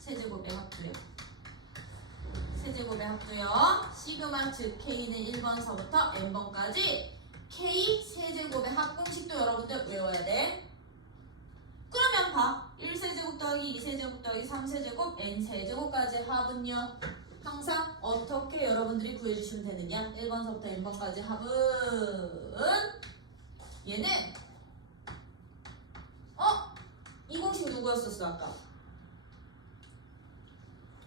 세제곱의 합도요. 세제곱의 합도요. 시그마 즉 k는 1번서부터 n번까지 k 세제곱의 합공식도 여러분들 외워야 돼. 그러면 봐. 1세제곱 더하기 2세제곱 더하기 3세제곱 n세제곱까지 합은요. 항상 어떻게 여러분들이 구해주시면 되느냐? 1번서부터 n번까지 합은 얘는 이 공식 누구였었어 아까?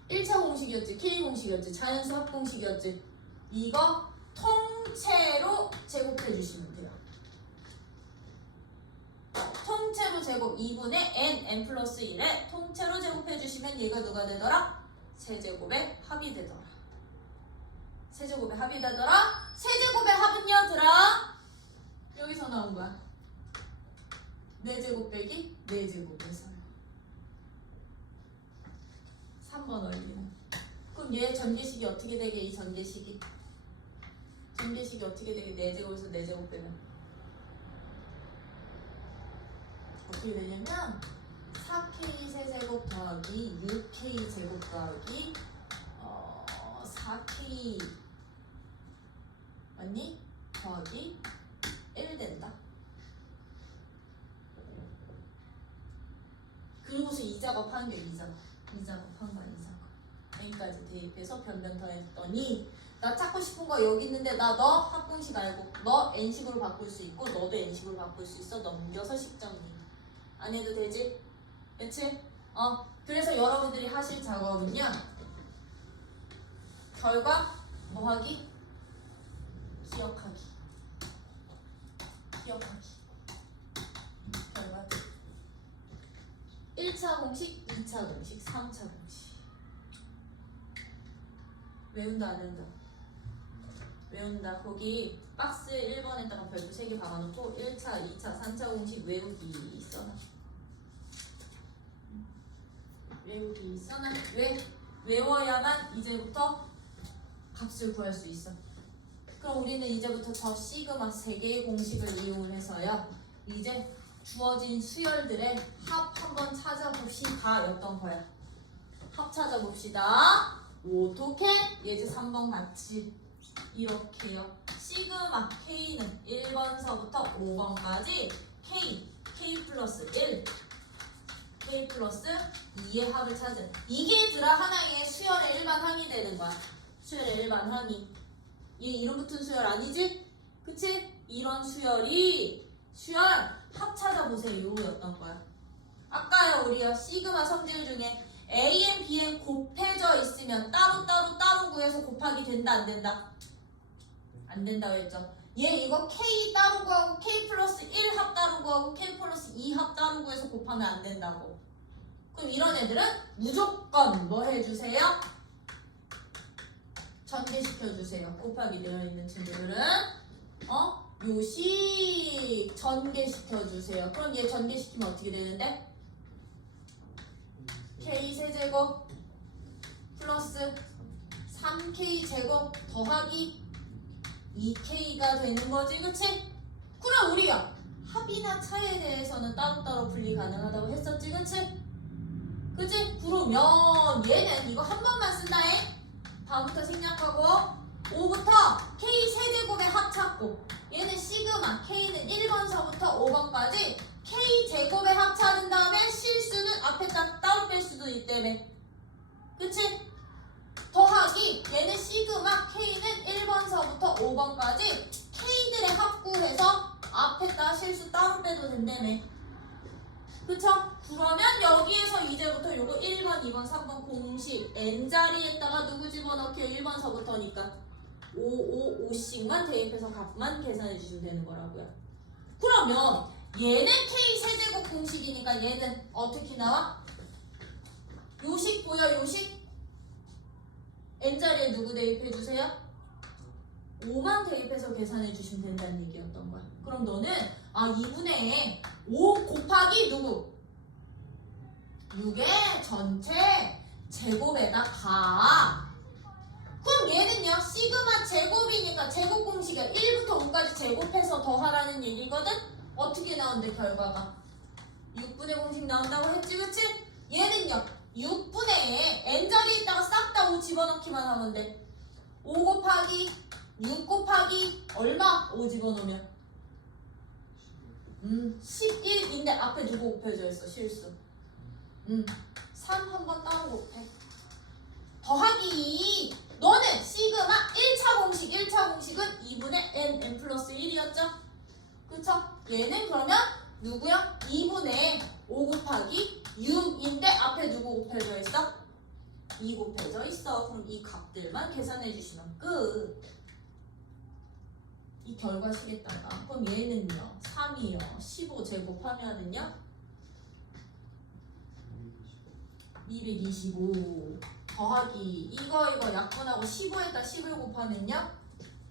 1차 공식이었지, K 공식이었지, 자연수 합 공식이었지. 이거 통째로 제곱해 주시면 돼요. 통째로 제곱 2분의 n 플러스 1에 통째로 제곱해 주시면 얘가 누가 되더라? 세제곱의 합이 되더라. 세제곱의 합이 되더라. 세제곱의 합은요, 들아? 여기서 나온 거야. 4제곱 빼기 4제곱에서요. 3번 원리는. 그럼 얘 전개식이 어떻게 되게? 이 전개식이 어떻게 되게? 4제곱에서 4제곱 빼면 어떻게 되냐면 4k 세제곱 더하기 6k 제곱 더하기 4k 맞니? 더하기 1 된다. 그리고서 이 작업하는 게 이 작업한 거야. 이 작업. n까지 대입해서 변변 더했더니 나 찾고 싶은 거 여기 있는데 나 너 합공식 알고 너 n식으로 바꿀 수 있고 너도 n식으로 바꿀 수 있어. 넘겨서 식정리 안 해도 되지? 그치? 그래서 여러분들이 하실 작업은요, 결과 뭐하기? 기억하기. 결과 1차 공식, 2차 공식, 3차 공식. 외운다 안 외운다? 외운다. 거기 박스에 1번에다가 별도 3개 박아놓고 1차, 2차, 3차 공식 외우기 써놔. 외우기 써놔. 외워야만 이제부터 값을 구할 수 있어. 그럼 우리는 이제부터 저 시그마 3개의 공식을 이용해서요, 이제 주어진 수열들의 합 한번 찾아봅시다 였던 거야. 합 찾아봅시다. 어떻게? 예제 3번 같이 이렇게요. 시그마 K는 1번서부터 5번까지 K 플러스 1, K 플러스 2의 합을 찾은. 이게 들아 하나의 수열의 일반 항이 되는 거야. 수열의 일반 항이. 얘 이름 붙은 수열 아니지? 그치? 이런 수열이 수열 합 찾아보세요 였던 거야. 아까요 우리요 시그마 성질 중에 An, Bn 곱해져 있으면 따로 구해서 곱하기 된다 안 된다? 안 된다고 했죠. 얘 이거 K 따로 구하고 K 플러스 1 합 따로 구하고 K 플러스 2 합 따로 구해서 곱하면 안 된다고. 그럼 이런 애들은 무조건 뭐 해주세요? 전개시켜주세요. 곱하기 되어 있는 친구들은 요식 전개시켜주세요. 그럼 얘 전개시키면 어떻게 되는데? K 세제곱 플러스 3K 제곱 더하기 2K가 되는 거지, 그치? 그럼 우리가 합이나 차이에 대해서는 따로따로 분리 가능하다고 했었지, 그치? 그치? 그러면 얘는 이거 한 번만 쓴다잉. 다음부터 생략하고 5부터 K 세제곱의 합 찾고, 얘는 시그마 K는 1번서부터 5번까지 K 제곱의 합 찾은 다음에 실수는 앞에다 따로 뺄 수도 있다며. 그치? 더하기 얘는 시그마 K는 1번서부터 5번까지 K들의 합구해서 앞에다 실수 따로 빼도 된다며. 그쵸? 그러면 여기에서 이제부터 요거 1번, 2번, 3번 공식 n자리에다가 누구 집어넣기요? 1번서부터니까 5씩만 대입해서 값만 계산해 주시면 되는 거라고요. 그러면 얘는 K 세제곱 공식이니까 얘는 어떻게 나와? 요식 보여? 요식? n자리에 누구 대입해 주세요? 5만 대입해서 계산해 주시면 된다는 얘기였던 거야. 그럼 너는 2분의 5 곱하기 누구? 6의 전체 제곱에다 가. 그럼 얘는요 시그마 제곱이니까 제곱 공식이야. 1부터 5까지 제곱해서 더하라는 얘기거든. 어떻게 나온대 결과가? 6분의 공식 나온다고 했지, 그치? 얘는요 6분의 n자리에다가 싹 다 5 집어넣기만 하면 돼. 5 곱하기 6 곱하기 얼마? 5 집어넣으면 11인데 앞에 누구 곱해져 있어? 실수. 3 한번 따로 곱해. 더하기 너는 시그마 1차 공식은 2분의 n 플러스 1이었죠? 그쵸? 얘는 그러면 누구야? 2분의 5 곱하기 6인데 앞에 누구 곱해져 있어? 2 곱해져 있어. 그럼 이 값들만 계산해 주시면 끝. 이 결과시겠다가 그럼 얘는요 3이요 15 제곱하면은요 225 더하기 이거 약분하고 15에다 11 곱하면요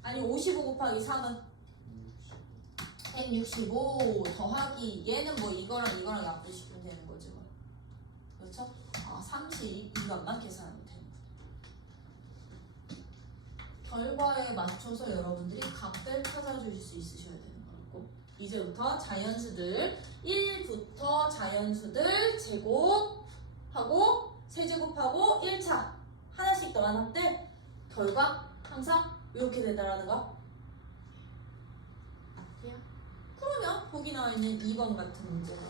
아니 55 곱하기 3은 165 더하기 얘는 뭐 이거랑 약분시키면 되는 거죠. 그렇죠? 30 이것만 계산하면 되는 거예요. 결과에 맞춰서 여러분들이 값들 찾아주실 수 있으셔야 되는 거고 이제부터 자연수들 1부터 자연수들 제곱하고 세제곱하고 1차 하나씩 더하는 때 결과 항상 이렇게 되더라는 거. 그러면 거기 나와 있는 2번 같은 문제가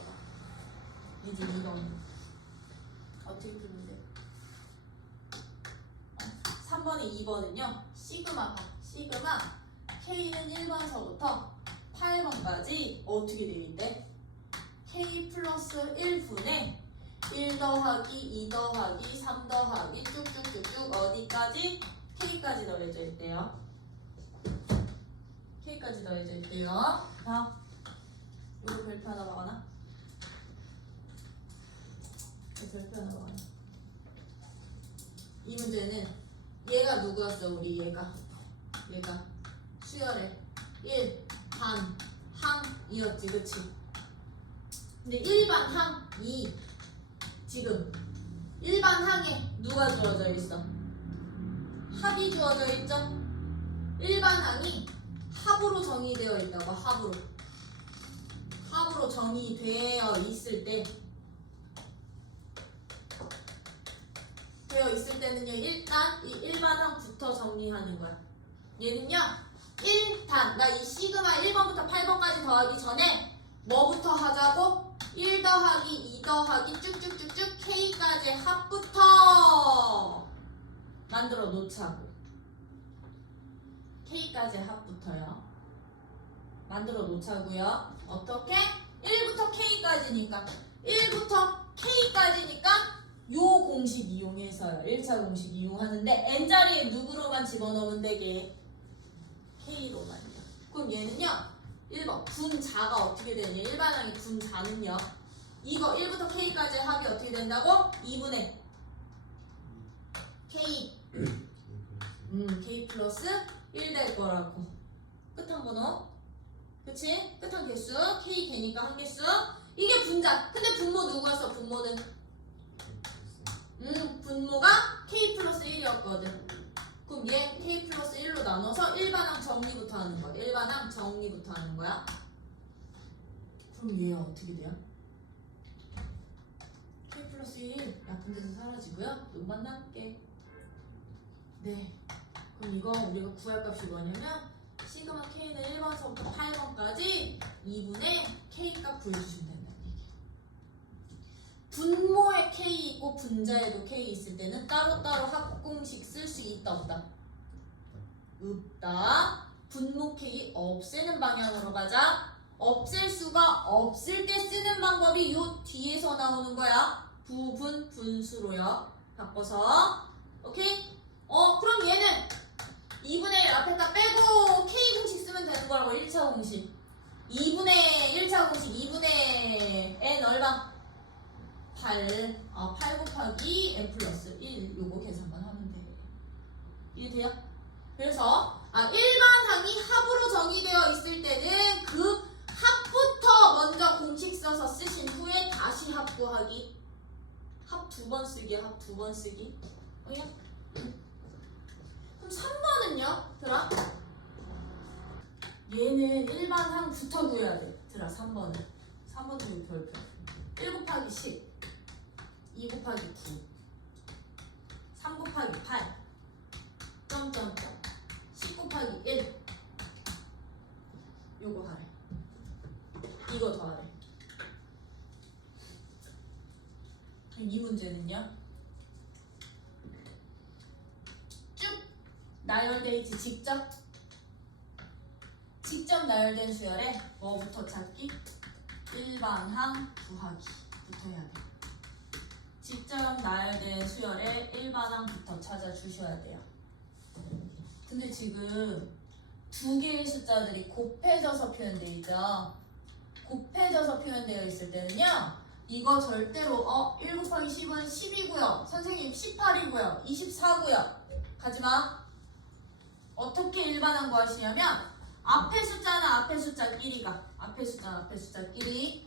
이제 2번 어떻게 풀면 돼? 3번에 2번은요 시그마 K는 1번서부터 8번까지 어떻게 되어 있대? K 플러스 1분의 1 더하기 2 더하기 3 더하기 쭉쭉쭉쭉 어디까지? K까지 더해져 있대요. K까지 더해져 있대요. 자, 이거 별표 하나 먹어놔. 별표 하나 먹어놔. 이 문제는 얘가 누구였어? 우리 얘가 수열의 1, 반, 항이었지, 그치? 근데 일반 항 2 지금 일반 항에 누가 주어져 있어? 합이 주어져 있죠? 일반 항이 합으로 정의되어 있다고. 합으로 정의되어 있을 때는요 일단 이 일반항부터 정리하는 거야. 얘는요 1단 나 이 시그마 1번부터 8번까지 더하기 전에 뭐부터 하자고? 1 더하기 2 더하기 쭉쭉쭉쭉 K까지 합부터 만들어 놓자고. K까지 합부터요 만들어 놓자고요. 어떻게? 1부터 K까지니까 요 공식 이용해서요 1차 공식 이용하는데 N자리에 누구로만 집어넣으면 되게? K로만요. 그럼 얘는요 1번 분자가 어떻게 되냐? 일반항의 분자는요 이거 1부터 K까지 합이 어떻게 된다고? 2분의 K K 플러스 1 될 거라고. 끝한 번호 그치? 끝한 개수 K 개니까 한 개수. 이게 분자. 근데 분모 누구였어? 분모는 분모가 K 플러스 1이었거든. 그럼 얘 K 플러스 1로 나눠서 일반항 정리부터 하는 거야. 그럼 얘가 어떻게 돼요? K 플러스 1 약분돼서 사라지고요. 눈만 남게. 네. 그럼 이거 우리가 구할 값이 뭐냐면 시그마 K는 1번서부터 8번까지 2분의 K 값 구해주시면 된다는 얘기. 분모에 K 있고 분자에도 K 있을 때는 따로따로 합공식 쓸 수 있다 없다? 없다. 분모 K 없애는 방향으로 가자. 없앨 수가 없을 때 쓰는 방법이 요 뒤에서 나오는 거야. 부분 분수로요. 바꿔서 오케이? 그럼 얘는 2분의 1 앞에다 빼고 K 공식 쓰면 되는 거라고. 1차 공식 1차 공식 2분의 N 얼마? 8 곱하기 N 플러스 1 요거 계산만 하면 돼. 이해돼요? 그래서 일반항이 합으로 정의되어 있을 때는 그 합부터 먼저 공식 써서 쓰신 후에 다시 합 구하기. 합 두 번 쓰기. 그럼 3번은요? 들어? 얘는 일반항부터 구해야 돼. 들어 3번은. 3번은 별표. 1 곱하기 10 2 곱하기 9 3 곱하기 8 점점점 10 곱하기 1 요거 하래. 이거 더하래. 이 문제는요 나열돼 있지. 직접 나열된 수열에 뭐부터 찾기? 일반항 구하기부터 해야 돼. 직접 나열된 수열에 일반항부터 찾아주셔야 돼요. 근데 지금 두 개의 숫자들이 곱해져서 표현되어 있죠. 곱해져서 표현되어 있을 때는요, 이거 절대로 1 곱하기 10은 10이고요. 선생님 18이고요. 24고요. 가지마. 어떻게 일반항 구하시냐면 앞에 숫자는 앞에 숫자끼리가 앞에 숫자끼리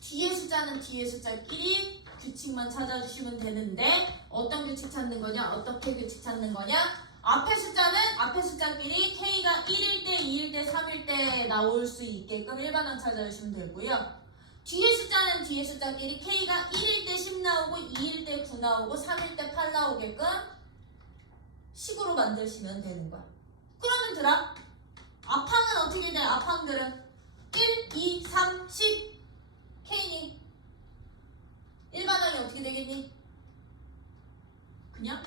뒤에 숫자는 뒤에 숫자끼리 규칙만 찾아주시면 되는데 어떤 규칙 찾는 거냐? 어떻게 규칙 찾는 거냐? 앞에 숫자는 앞에 숫자끼리 K가 1일 때, 2일 때, 3일 때 나올 수 있게끔 일반항 찾아주시면 되고요. 뒤에 숫자는 뒤에 숫자끼리 K가 1일 때 10 나오고 2일 때 9 나오고 3일 때 8 나오게끔 식으로 만드시면 되는 거야. 그러면 들아 앞항은 어떻게 돼? 앞항들은 1, 2, 3, 10 K니 일반항이 어떻게 되겠니? 그냥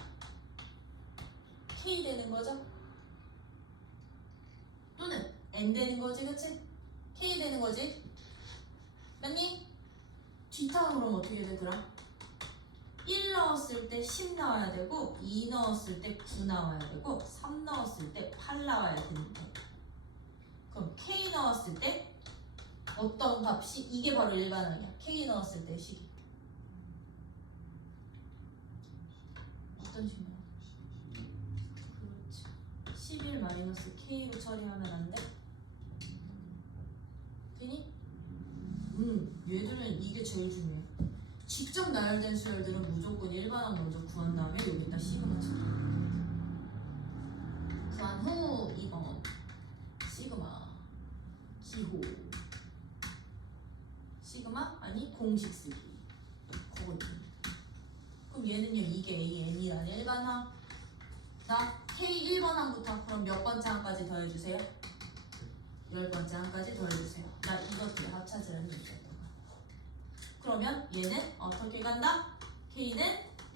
K 되는 거죠? 또는 N 되는 거지, 그치? K 되는 거지? 맞니? 뒷항은 그럼 어떻게 되더라? 1 넣었을 때 10 나와야 되고 2 넣었을 때 9 나와야 되고 3 넣었을 때 8 나와야 되는데 그럼 K 넣었을 때 어떤 값이 이게 바로 일반항이야. K 넣었을 때 식이 어떤 식이야? 그렇지. 11 마이너스 K로 처리하면 안 돼? 되니? 얘들은 이게 제일 중요해. 직접 나열된 수열들은 무조건 일반항 먼저 구한 다음에 여기다 시그마 쳐줘. 구한 후 2번 시그마 기호 시그마 아니 공식 쓰기 그거 있네. 그럼 얘는요 이게 AN이라는 일반항. 자 K 1번항부터 그럼 몇 번째 항까지 더해주세요? 10번째 항까지 더해주세요. 나 이것들 합차지라는 얘기였던 거야. 그러면 얘는 어떻게 간다? K는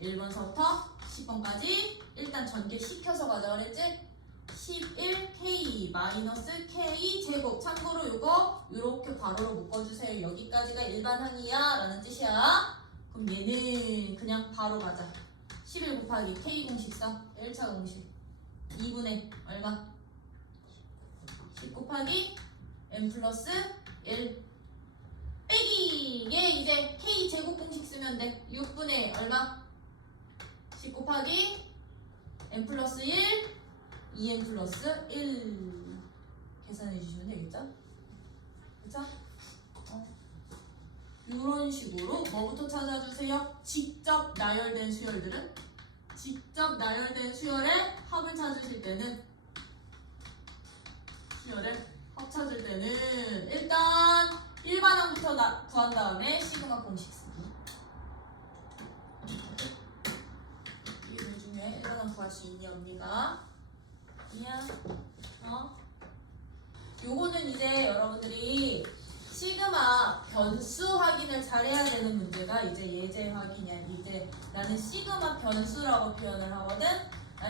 1번서부터 10번까지 일단 전개 시켜서 가자 그랬지? 11K 마이너스 K 제곱. 참고로 요거 이렇게 괄호로 묶어주세요. 여기까지가 일반항이야 라는 뜻이야. 그럼 얘는 그냥 바로 가자. 11 곱하기 K 공식상 1차 공식 2분의 얼마? 10 곱하기 n 플러스 1 빼기 얘 이제 K 제곱 공식 쓰면 돼. 6분의 얼마? 10 곱하기 n 플러스 1 2n 플러스 1 계산해 주시면 되겠죠? 그쵸? 이런 식으로 뭐부터 찾아주세요? 직접 나열된 수열들은 직접 나열된 수열의 합을 찾으실 때는 수열의 합 찾을 때는 일단 일반항부터 구한 다음에 시그마 공식 쓰기. 이게 제일 중요해. 일반항 구할 수 있니 없니가? 아니야. 요거는 이제 여러분들이 시그마 변수 확인을 잘해야 되는 문제가 이제 예제 확인이야. 이제 나는 시그마 변수라고 표현을 하거든.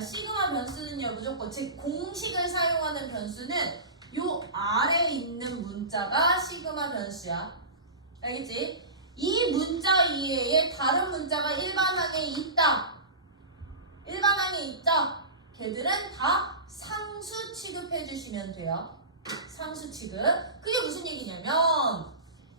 시그마 변수는요 무조건 즉 공식을 사용하는 변수는 요 아래에 있는 문자가 시그마 변수야. 알겠지? 이 문자 이외에 다른 문자가 일반항에 있다. 일반항에 있다. 걔들은 다 상수 취급해 주시면 돼요. 상수 취급. 그게 무슨 얘기냐면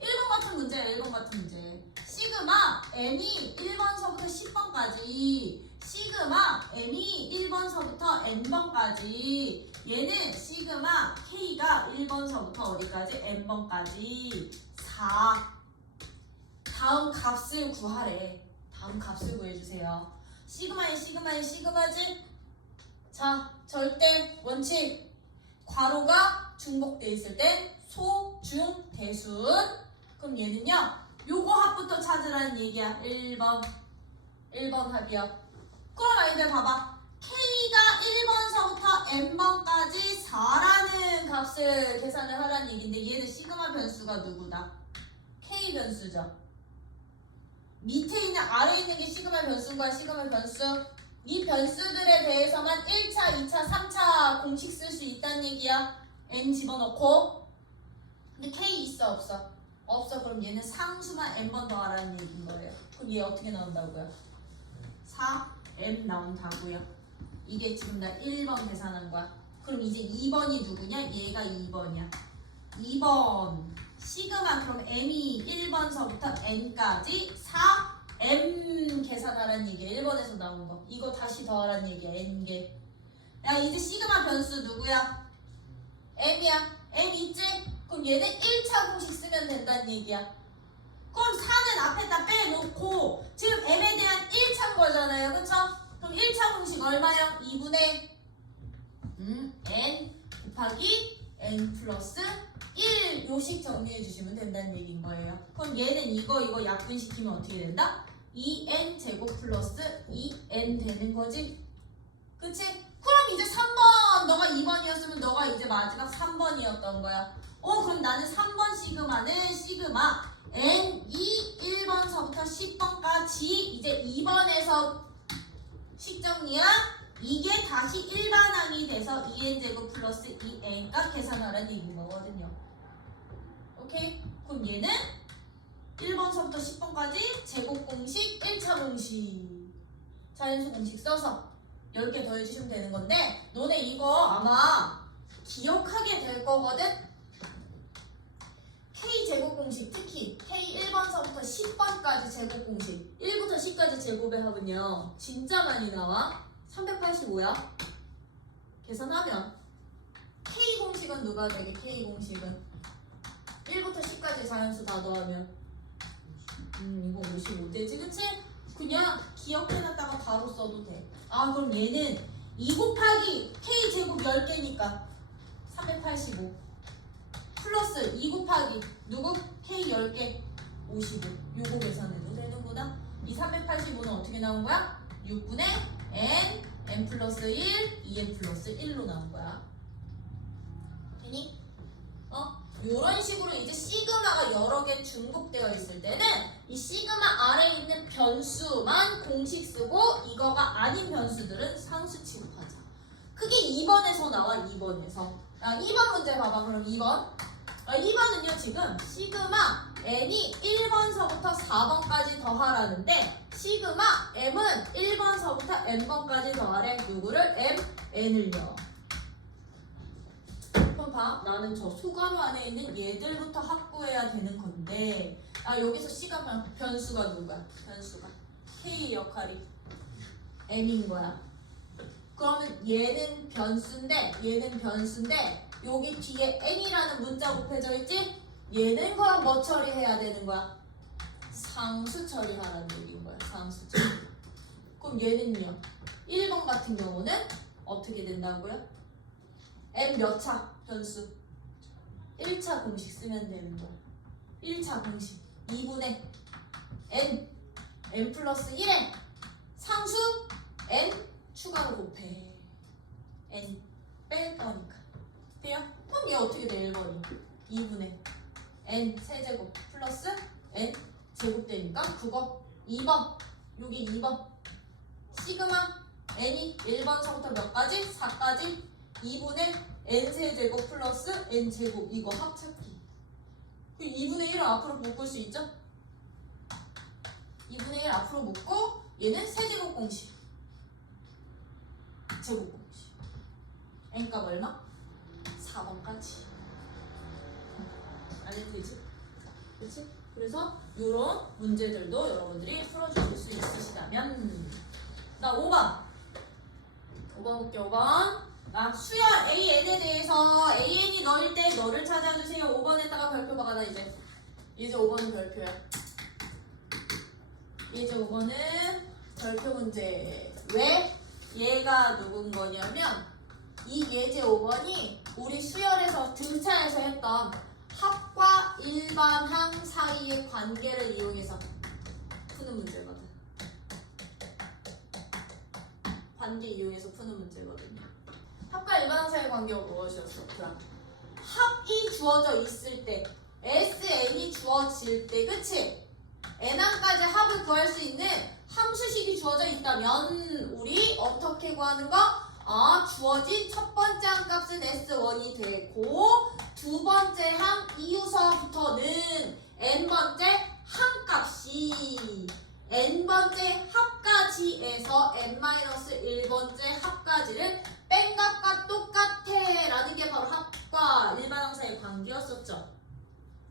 1번 같은 문제야. 1번 같은 문제. 시그마 n이 1번서부터 10번까지 시그마 m이 1번서부터 n번까지 얘는 시그마 k가 1번서부터 어디까지? n번까지 4 다음 값을 구하래. 다음 값을 구해주세요. 시그마의 시그마지? 자 절대 원칙 괄호가 중복돼 있을 땐 소, 중, 대순. 그럼 얘는요 요거 합부터 찾으라는 얘기야. 1번 합이야. 그럼 아이들 봐봐. K가 1번서부터 n번까지 4라는 값을 계산을 하라는 얘기인데 얘는 시그마 변수가 누구다? K 변수죠. 밑에 있는 아래에 있는 게 시그마 변수인 거야. 시그마 변수. 이 변수들에 대해서만 1차, 2차, 3차 공식 쓸 수 있다는 얘기야. n 집어넣고. 근데 k 있어 없어? 없어. 그럼 얘는 상수만 n번 더하라는 얘기인 거예요. 그럼 얘 어떻게 나온다고요? 4m 나온다고요. 이게 지금 나 1번 계산한 거야. 그럼 이제 2번이 누구냐? 얘가 2번이야. 2번 시그마. 그럼 m이 1번서부터 n까지 4m 계산하라는 얘기야. 1번에서 나온 거. 이거 다시 더하라는 얘기야. n개. 야, 이제 시그마 변수 누구야? m이야. m 있지? 그럼 얘는 1차 공식 쓰면 된다는 얘기야. 그럼 4는 앞에다 빼놓고 지금 m에 대한 1차인 거잖아요. 그쵸? 그럼 1차 공식 얼마요? 2분의 n 곱하기 n 플러스 1 요식 정리해 주시면 된다는 얘기인 거예요. 그럼 얘는 이거 약분시키면 어떻게 된다? 2n 제곱 플러스 2n 되는 거지? 그치? 그럼 이제 3번 너가 2번이었으면 너가 이제 마지막 3번이었던 거야. 그럼 나는 3번 시그마는 시그마 n이 1번서부터 10번까지 이제 2번에서 식정리야. 이게 다시 일반항이 돼서 2n제곱 플러스 2n값 계산하라는 얘기인 거거든요. 오케이? 그럼 얘는 1번서부터 10번까지 제곱 공식 1차 공식 자연수 공식 써서 10개 더해주시면 되는 건데 너네 이거 아마 기억하게 될 거거든? K제곱 공식 특히 K 1번서부터 10번까지 제곱 공식 1부터 10까지 제곱의 합은요 진짜 많이 나와. 385야. 계산하면 K 공식은 누가 되게? K 공식은 1부터 10까지 자연수 다 더하면 이거 55되지 그치? 그냥 기억해놨다가 바로 써도 돼. 그럼 얘는 2 곱하기 K제곱 10개니까 385 플러스 2 곱하기 누구? K 10개 55 요거 계산해도 되는구나. 이 385는 어떻게 나온 거야? 6분의 n 플러스 1 2n 플러스 1로 나온 거야. 되니? 요런 식으로 이제 시그마가 여러 개 중복되어 있을 때는 이 시그마 아래에 있는 변수만 공식 쓰고 이거가 아닌 변수들은 상수 취급하자. 그게 2번에서 나와. 2번에서 2번 문제 봐봐. 그럼 2번 2번은요 지금 시그마 n이 1번서부터 4번까지 더하라는데 시그마 m은 1번서부터 n번까지 더하래. 누구를? n을요. 그럼 봐. 나는 저 소괄호 안에 있는 얘들부터 합구해야 되는 건데 여기서 시그마 변수가 누구야? 변수가 k 역할이 n인 거야. 그러면 얘는 변수인데 여기 뒤에 n이라는 문자 곱해져 있지? 얘는 그럼 뭐 처리해야 되는 거야? 상수 처리하라는 얘기인 거야. 상수 처리. 그럼 얘는요 1번 같은 경우는 어떻게 된다고요? n 몇 차 변수? 1차 공식 쓰면 되는 거야. 1차 공식 2분의 n 플러스 1에 상수 n 추가로 곱해. n 뺄 거니까. 돼요? 그럼 얘 어떻게 돼? 1번이 2분의 n 세제곱 플러스 n 제곱 되니까 그거 2번. 여기 2번 시그마 n이 1번서부터 몇 가지? 4까지 2분의 n 세제곱 플러스 n 제곱 이거 합찾기. 2분의 1을 앞으로 묶을 수 있죠? 2분의 1 앞으로 묶고 얘는 세제곱 공식 제곱 공식 n값 얼마? 4번까지. 알겠지? 그치? 그래서 이런 문제들도 여러분들이 풀어주실 수 있으시다면 나 5번 볼게. 5번 수열 AN에 대해서 AN이 너일 때 너를 찾아주세요. 5번에다가 별표 박아놔. 이제 5번은 별표야. 이제 5번은 별표 문제. 왜? 얘가 누군 거냐면 이 예제 5번이 우리 수열에서 등차에서 했던 합과 일반항 사이의 관계를 이용해서 푸는 문제거든. 관계 이용해서 푸는 문제거든요. 합과 일반항 사이의 관계가 무엇이었어? 그럼 합이 주어져 있을 때 SN이 주어질 때 그치? n항까지 합을 구할 수 있는 함수식이 주어져 있다면 우리 어떻게 구하는 거? 주어진 첫 번째 항 값은 S1이 되고 두 번째 항 이유서부터는 n번째 항값이 n번째 합까지에서 n-1번째 합까지를 뺀 값과 똑같아 라는 게 바로 합과 일반항 사이의 관계였었죠.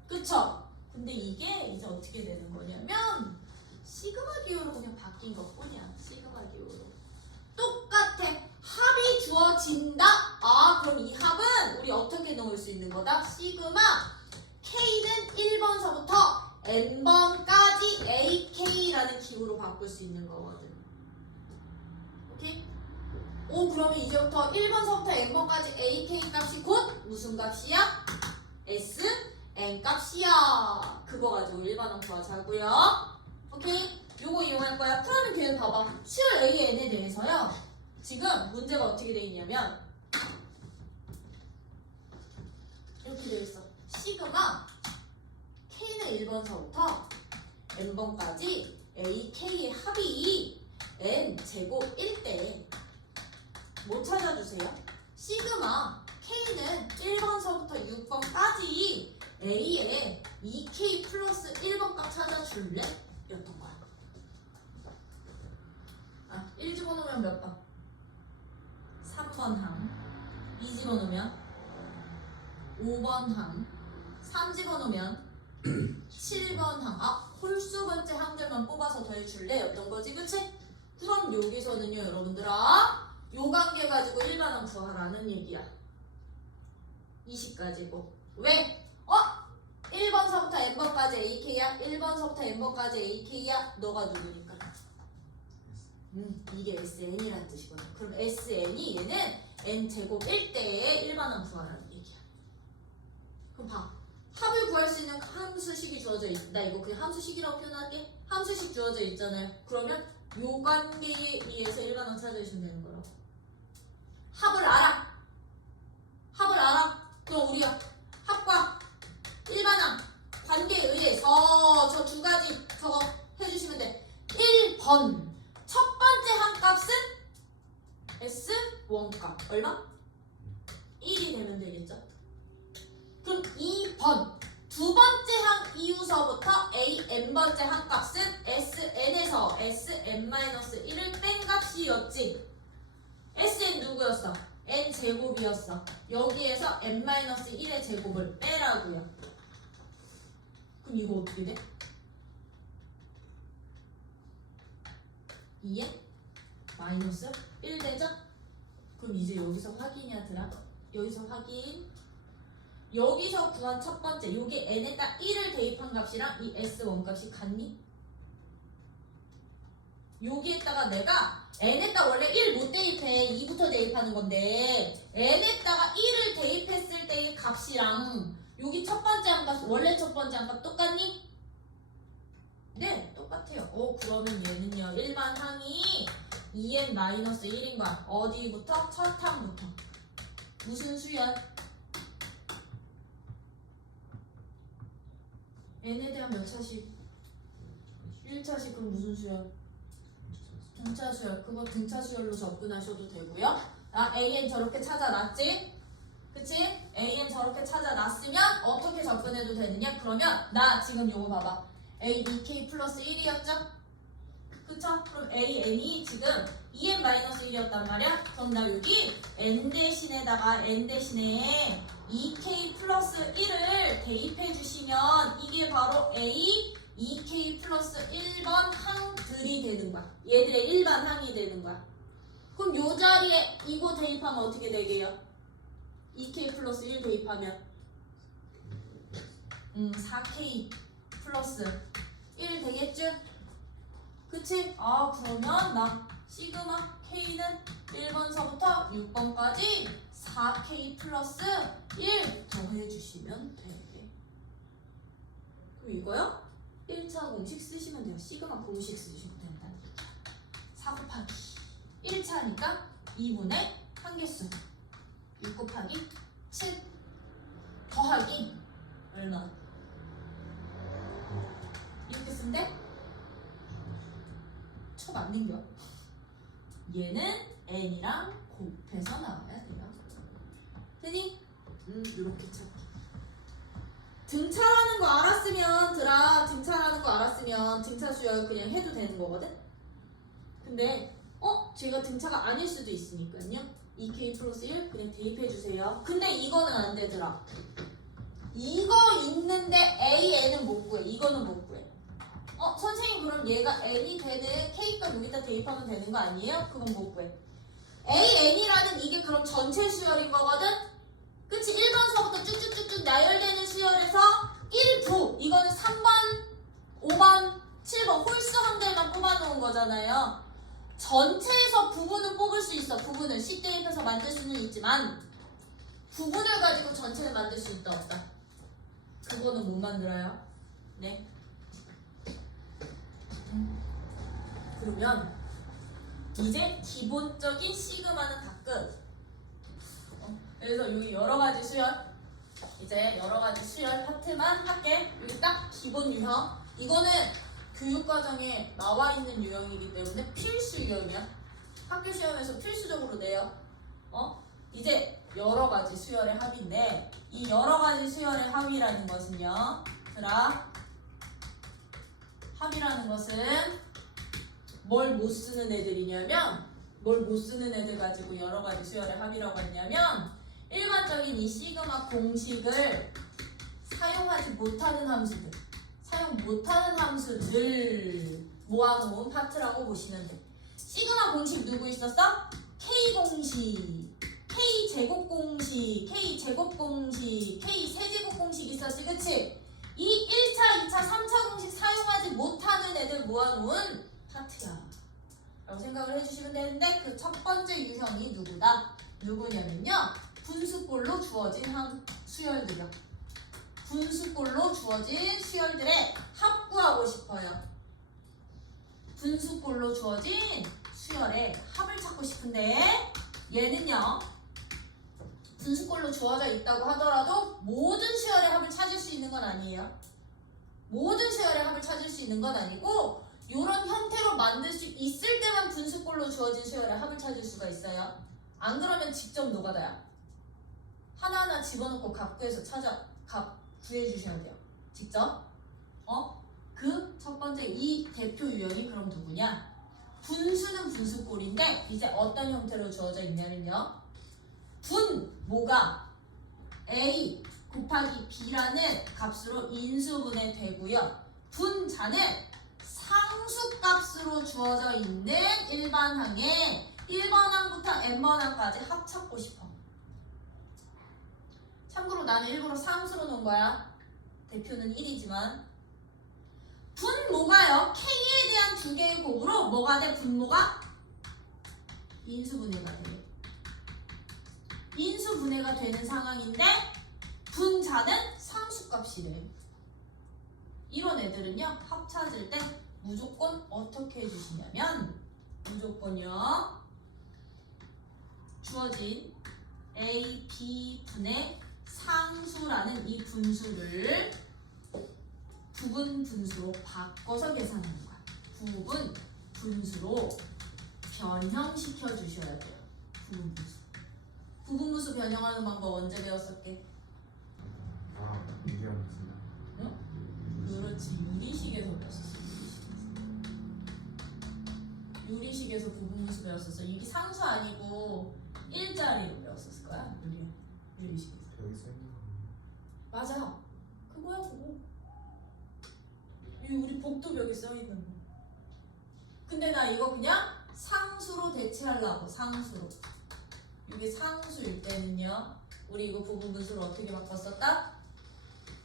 그쵸? 근데 이게 이제 어떻게 되는 거냐면 시그마 기호로 그냥 바뀐 것 뿐이야. 시그마 기호로 똑같아. 합이 주어진다. 그럼 이 합은 우리 어떻게 넣을 수 있는 거다? 시그마 K는 1번서부터 n번까지 AK라는 기호로 바꿀 수 있는 거거든. 오케이? 그러면 이제부터 1번서부터 n번까지 AK 값이 곧 무슨 값이야? SN 값이야. 그거 가지고 일반항 구하자고요. 오케이? 요거 이용할 거야. 그러면 걔는 봐봐. 수열 AN에 대해서요. 지금 문제가 어떻게 돼 있냐면 이렇게 돼 있어. 시그마 K는 1번서부터 n번까지 AK의 합이 n제곱 1대 뭐 찾아주세요? 시그마 K는 1번서부터 6번까지 A의 2K 플러스 1번 값 찾아줄래? 였던 거야. 1 집어넣으면 몇 번? 3번 항. 2 집어넣으면 5번 항. 3 집어넣으면 7번 항. 홀수 번째 항들만 뽑아서 더해줄래? 였던 거지, 그치? 그럼 여기서는요, 여러분들아, 요 관계 가지고 일반항 구하라는 얘기야. 20가지고. 왜? 1번서부터 n번까지 AK야? 1번서부터 n번까지 AK야? 너가 누구니까? 이게 SN이라는 뜻이거든. 그럼 SN이 얘는 n제곱 1대의 일반항 구하라는 얘기야. 그럼 봐. 합을 구할 수 있는 함수식이 주어져 있다. 이거 그냥 함수식이라고 표현할게. 함수식 주어져 있잖아요. 그러면 요 관계에 의해서 일반항 찾아주시면 되는 거라고. 합을 알아. 합을 알아. 그럼 우리가 합과 일반항 관계에 의해서 저 두 가지 저거 해주시면 돼. 1번 첫 번째 항 값은 S1값 얼마? 1이 되면 되겠죠? 그럼 2번 두 번째 항 이유서부터 n번째 항 값은 Sn에서 Sn-1을 뺀 값이었지. Sn 누구였어? n제곱이었어. 여기에서 n-1의 제곱을 빼라고요. 그럼 이거 어떻게 돼? 2에 마이너스 1 되죠? 그럼 이제 여기서 확인이야, 들아. 여기서 확인. 여기서 구한 첫 번째, 요게 n에다 1을 대입한 값이랑 이 S1 값이 같니? 여기에다가 내가 n에다 원래 1 못 대입해. 2부터 대입하는 건데 n에다가 1을 대입했을 때의 값이랑 여기 첫 번째 항값, 원래 첫 번째 항값 똑같니? 네, 똑같아요. 그러면 얘는요, 일반 항이 2n-1인 거야. 어디부터? 첫 항부터. 무슨 수열? n에 대한 몇 차식? 1차식. 그럼 무슨 수열? 등차 수열. 그거 등차 수열로 접근하셔도 되고요. AN 저렇게 찾아놨지? 그치? AN 저렇게 찾아놨으면 어떻게 접근해도 되느냐? 그러면 나 지금 요거 봐봐. ABK 플러스 1이었죠? 그쵸? 그럼 AN이 지금 2n-1이었단 말이야? 그럼 나 여기 n 대신에다가 n 대신에 2k 플러스 1을 대입해 주시면 이게 바로 A 2k 플러스 1번 항들이 되는 거야. 얘들의 일반 항이 되는 거야. 그럼 요 자리에 이거 대입하면 어떻게 되게요? 2k 플러스 1 대입하면 4k 플러스 1 되겠죠? 그치? 그러면 나 시그마 K는 1번서부터 6번까지 4K 플러스 1 더해주시면 돼. 그럼 이거요? 1차 공식 쓰시면 돼요. 시그마 공식 쓰시면 된다는 얘기야. 4 곱하기 1차니까 2분의 한개수 6 곱하기 7 더하기 얼마? 이렇게 쓰면 근데 첩 안 넘겨. 얘는 n이랑 곱해서 나와야 돼요. 되니? 이렇게 찾기. 등차라는 거 알았으면 등차라는 거 알았으면 등차 수열 그냥 해도 되는 거거든? 근데 제가 등차가 아닐 수도 있으니까요. 2k 플러스 1 그냥 대입해주세요. 근데 이거는 안 되더라. 이거 있는데 AN은 못 구해. 이거는 못 구해. 선생님 그럼 얘가 n이 되는 k값 여기다 대입하면 되는 거 아니에요? 그건 못 구해. AN이라는 이게 그럼 전체 수열인 거거든? 그치? 1번서부터 쭉쭉쭉쭉 나열되는 수열에서 1부 이거는 3번, 5번, 7번 홀수 한 개만 뽑아놓은 거잖아요. 전체에서 부분은 뽑을 수 있어. 부분을 C 대입해서 만들 수는 있지만 부분을 가지고 전체를 만들 수 있다 없다? 그거는 못 만들어요. 네. 그러면 이제 기본적인 시그마는 다 끝. 그래서 여기 여러가지 수열 이제 여러가지 수열 파트만 할게. 여기 딱 기본 유형. 이거는 교육과정에 나와 있는 유형이기 때문에 필수 유형이야. 학교 시험에서 필수적으로 내요. 이제 여러가지 수열의 합인데 이 여러가지 수열의 합이라는 것은요. 합이라는 것은 뭘 못 쓰는 애들이냐면 뭘 못 쓰는 애들 가지고 여러가지 수열의 합이라고 했냐면 일반적인 이 시그마 공식을 사용하지 못하는 함수들 사용 못하는 함수들 모아놓은 파트라고 보시면 돼. 시그마 공식 누구 있었어? K 공식, K 제곱 공식, K 제곱 공식, K 세제곱 공식 있었지, 그치? 이 1차, 2차, 3차 공식 사용하지 못하는 애들 모아놓은 파트야 라고 생각을 해주시면 되는데 그 첫 번째 유형이 누구냐면요 분수꼴로 주어진 수열들이요. 분수꼴로 주어진 수열들의 합 구하고 싶어요. 분수꼴로 주어진 수열의 합을 찾고 싶은데 얘는요 분수꼴로 주어져 있다고 하더라도 모든 수열의 합을 찾을 수 있는 건 아니에요. 모든 수열의 합을 찾을 수 있는 건 아니고 이런 형태로 만들 수 있을 때만 분수꼴로 주어진 수열의 합을 찾을 수가 있어요. 안 그러면 직접 노가다야. 하나하나 집어넣고 값 구해서 값 구해주셔야 돼요. 직접. 그 첫 번째 이 대표 유형이 그럼 누구냐? 분수는 분수꼴인데 이제 어떤 형태로 주어져 있냐면요. 뭐가 A 곱하기 B라는 값으로 인수분해 되고요. 분자는 상수값으로 주어져 있는 일반항에 1번항부터 n번항까지 합 찾고 싶어. 참고로 나는 일부러 상수로 놓은 거야. 대표는 1이지만 분모가요. K에 대한 두 개의 곱으로 뭐가 돼? 분모가 인수분해가 돼. 인수분해가 되는 상황인데 분자는 상수값이래. 이런 애들은요 합 찾을 때 무조건 어떻게 해주시냐면 무조건요 주어진 A, B 분의 상수라는 이 분수를 부분 분수로 바꿔서 계산하는 거야. 부분 분수로 변형시켜 주셔야 돼요. 부분 분수. 부분 분수 변형하는 방법 언제 배웠었게? 유리함수다. 응? 그렇지. 유리식에서 배웠었어. 유리식에서 부분 분수 배웠었어. 이게 상수 아니고 일자리로 배웠었을 거야. 유리식에서. 여기 써 있는 거. 맞아. 그거야 그거. 이 우리 복도벽에 써있는 거. 근데 나 이거 그냥 상수로 대체하려고. 상수로. 이게 상수일 때는요 우리 이거 부분분수를 어떻게 바꿨었다?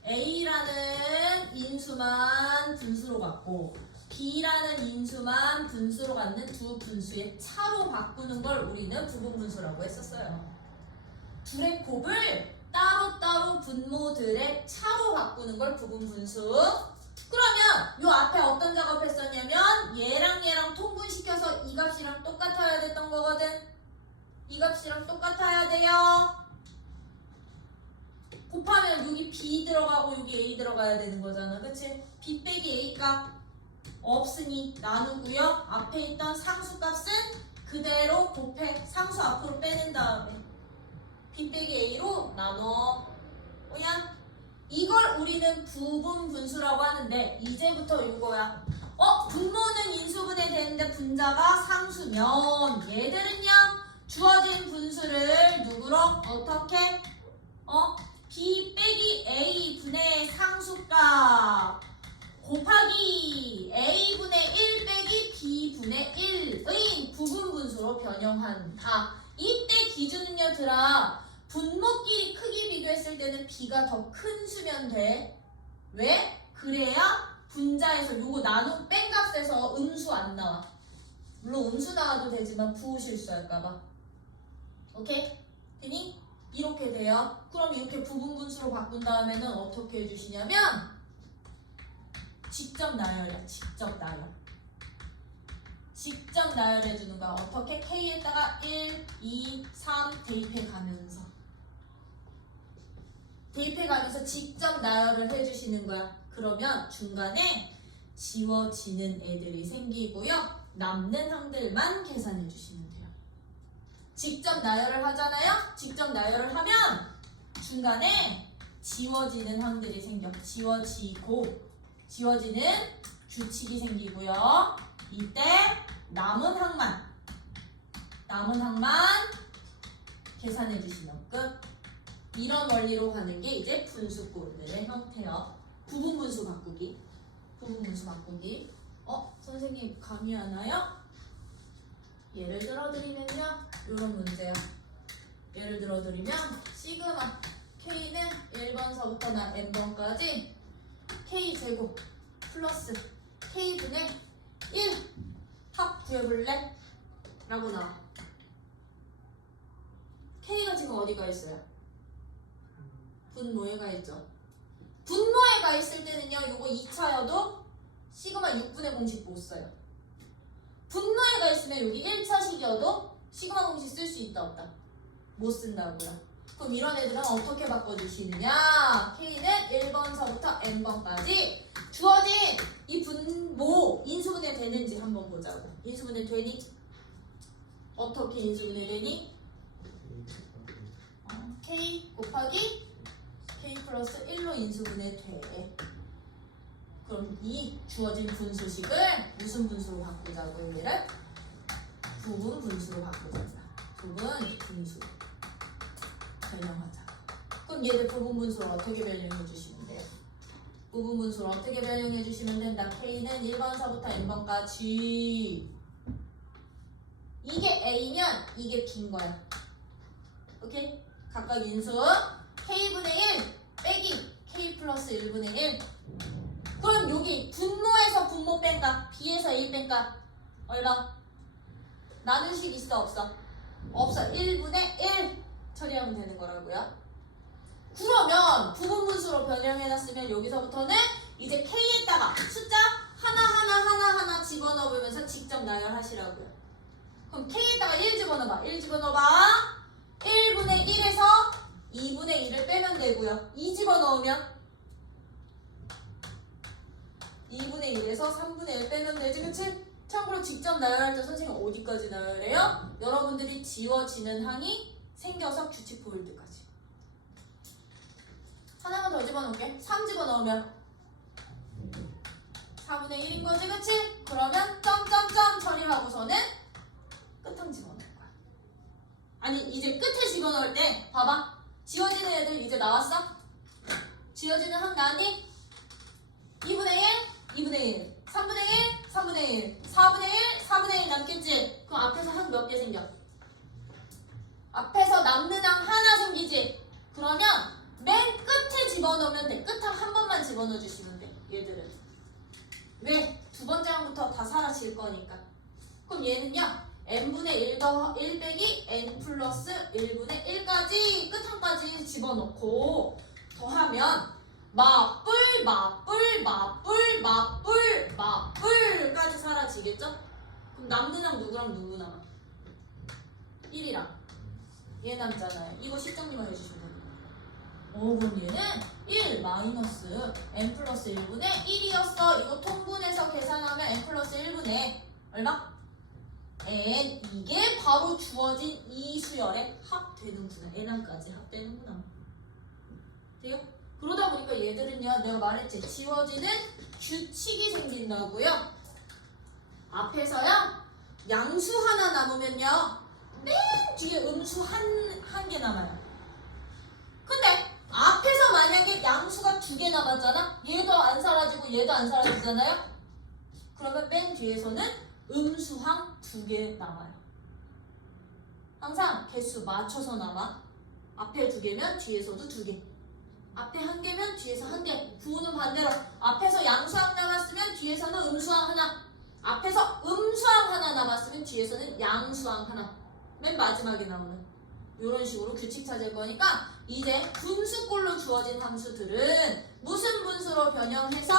A라는 인수만 분수로 갖고 B라는 인수만 분수로 갖는 두 분수의 차로 바꾸는 걸 우리는 부분분수라고 했었어요. 둘의 곱을 따로따로 분모들의 차로 바꾸는 걸 부분분수. 그러면 요 앞에 어떤 작업했었냐면 얘랑 통분시켜서 이 값이랑 똑같아야 됐던 거거든. 이 값이랑 똑같아야 돼요. 곱하면 여기 B 들어가고 여기 A 들어가야 되는 거잖아. 그치? B 빼기 A 값 없으니 나누고요. 앞에 있던 상수값은 그대로 곱해. 상수 앞으로 빼낸 다음에 b 빼기 a로 나눠. 뭐야? 이걸 우리는 부분 분수라고 하는데 이제부터 이거야. 분모는 인수분해 되는데 분자가 상수면 얘들은요 주어진 분수를 누구로 어떻게 b 빼기 a 분의 상수값 곱하기 a분의 1 빼기 b분의 1의 부분 분수로 변형한다. 이때 기준은요 얘들아 분모끼리 크기 비교했을 때는 b가 더 큰 수면 돼. 왜? 그래야 분자에서 요거 나눈 뺀 값에서 음수 안 나와. 물론 음수 나와도 되지만 부호실수할까봐. 오케이? 되니? 이렇게 돼요. 그럼 이렇게 부분분수로 바꾼 다음에는 어떻게 해주시냐면 직접 나열이야. 직접 나열. 직접 나열해주는 거야. 어떻게? K에다가 1, 2, 3 대입해가면서 직접 나열을 해주시는 거야. 그러면 중간에 지워지는 애들이 생기고요. 남는 항들만 계산해 주시면 돼요. 직접 나열을 하잖아요. 직접 나열을 하면 중간에 지워지는 항들이 생겨. 지워지는 규칙이 생기고요. 이때 남은 항만 계산해 주시면 끝. 이런 원리로 가는 게 이제 분수꼴들의 형태요. 부분분수 바꾸기. 선생님 감이 하나요? 예를 들어드리면요. 이런 문제야. 예를 들어드리면 시그마 K는 1번서부터 n번까지 K제곱 플러스 K분의 1 합 구해볼래? 라고 나와. K가 지금 어디가 있어요? 분모에 가 있죠. 분모에 가 있을 때는요, 요거 2차여도 시그마 6분의 공식 못 써요. 분모에 가 있으면 여기 1차식이어도 시그마 공식 쓸 수 있다 없다? 못 쓴다고요. 그럼 이런 애들은 어떻게 바꿔주시느냐? K는 1번서부터 n번까지 주어진 이 분모 인수분해 되는지 한번 보자고. 인수분해 되니? 어떻게 인수분해 되니? K 곱하기 K 플러스 1로 인수분해 돼. 그럼 이 주어진 분수식을 무슨 분수로 바꾸자고 얘를? 부분 분수로 바꾸자. 부분 분수 변형하자. 그럼 얘를 부분 분수로 어떻게 변형해 주시면 돼요? 부분 분수로 어떻게 변형해 주시면 된다. K는 1번서부터 n번까지 이게 A면 이게 B인 거야. 오케이? 각각 인수 K분의 1 빼기 K 플러스 1분의 1. 그럼 여기 분모에서 분모 뺀값, B에서 1 뺀값 얼마? 나눈식 있어 없어? 없어. 1분의 1 처리하면 되는 거라고요. 그러면 부분분수로 변형해놨으면 여기서부터는 이제 K에다가 숫자 하나 집어넣으면서 직접 나열하시라고요. 그럼 K에다가 1 집어넣어봐. 1 집어넣어봐. 1분의 1에서 2분의 1을 빼면 되고요. 2 집어넣으면 2분의 1에서 3분의 1 빼면 되지, 그치? 참고로 직접 나열할 때 선생님 어디까지 나열해요? 여러분들이 지워지는 항이 생겨서 규칙 보일 때까지. 하나만 더 집어넣을게. 3 집어넣으면 4분의 1인 거지, 그치? 그러면 점점점 처리하고서는 끝항 집어넣을 거야. 아니, 이제 끝에 집어넣을 때 봐봐. 지워지는 애들 이제 나왔어? 지워지는 항 나왔니? 2분의 1, 2분의 1, 3분의 1, 3분의 1, 4분의 1, 4분의 1 남겠지? 그럼 앞에서 항 몇 개 생겨? 앞에서 남는 항 하나 생기지? 그러면 맨 끝에 집어넣으면 돼. 끝항 한 번만 집어넣어 주시면 돼. 얘들은. 왜? 두 번째 항부터 다 사라질 거니까. 그럼 얘는요. n분의 1 빼기 n 플러스 1분의 1까지 끝항까지 집어넣고 더하면 마뿔까지 사라지겠죠? 그럼 남는 항 누구랑 누구 남아? 1이랑 얘 남잖아요. 이거 시정리만 해주시면 됩니다. 그럼 얘는 1 마이너스 n 플러스 1분의 1이었어. 이거 통분해서 계산하면 얼마? n. 이게 바로 주어진 이 수열에 합되는구나. n항까지 합되는구나. 돼요? 그러다 보니까 얘들은요, 내가 말했지, 지워지는 규칙이 생긴다고요. 앞에서요, 양수 하나 남으면요, 맨 뒤에 음수 한 개 남아요. 근데 앞에서 만약에 양수가 2개 남았잖아? 얘도 안 사라지고 얘도 안 사라지잖아요? 그러면 맨 뒤에서는 음수항 2개 남아요. 항상 개수 맞춰서 남아. 앞에 2개면 뒤에서도 2개. 앞에 1개면 뒤에서 1개. 부호는 반대로. 앞에서 양수항 남았으면 뒤에서는 음수항 하나. 앞에서 음수항 하나 남았으면 뒤에서는 양수항 하나. 맨 마지막에 나오는. 이런 식으로 규칙 찾을 거니까 이제 분수꼴로 주어진 함수들은 무슨 분수로 변형해서?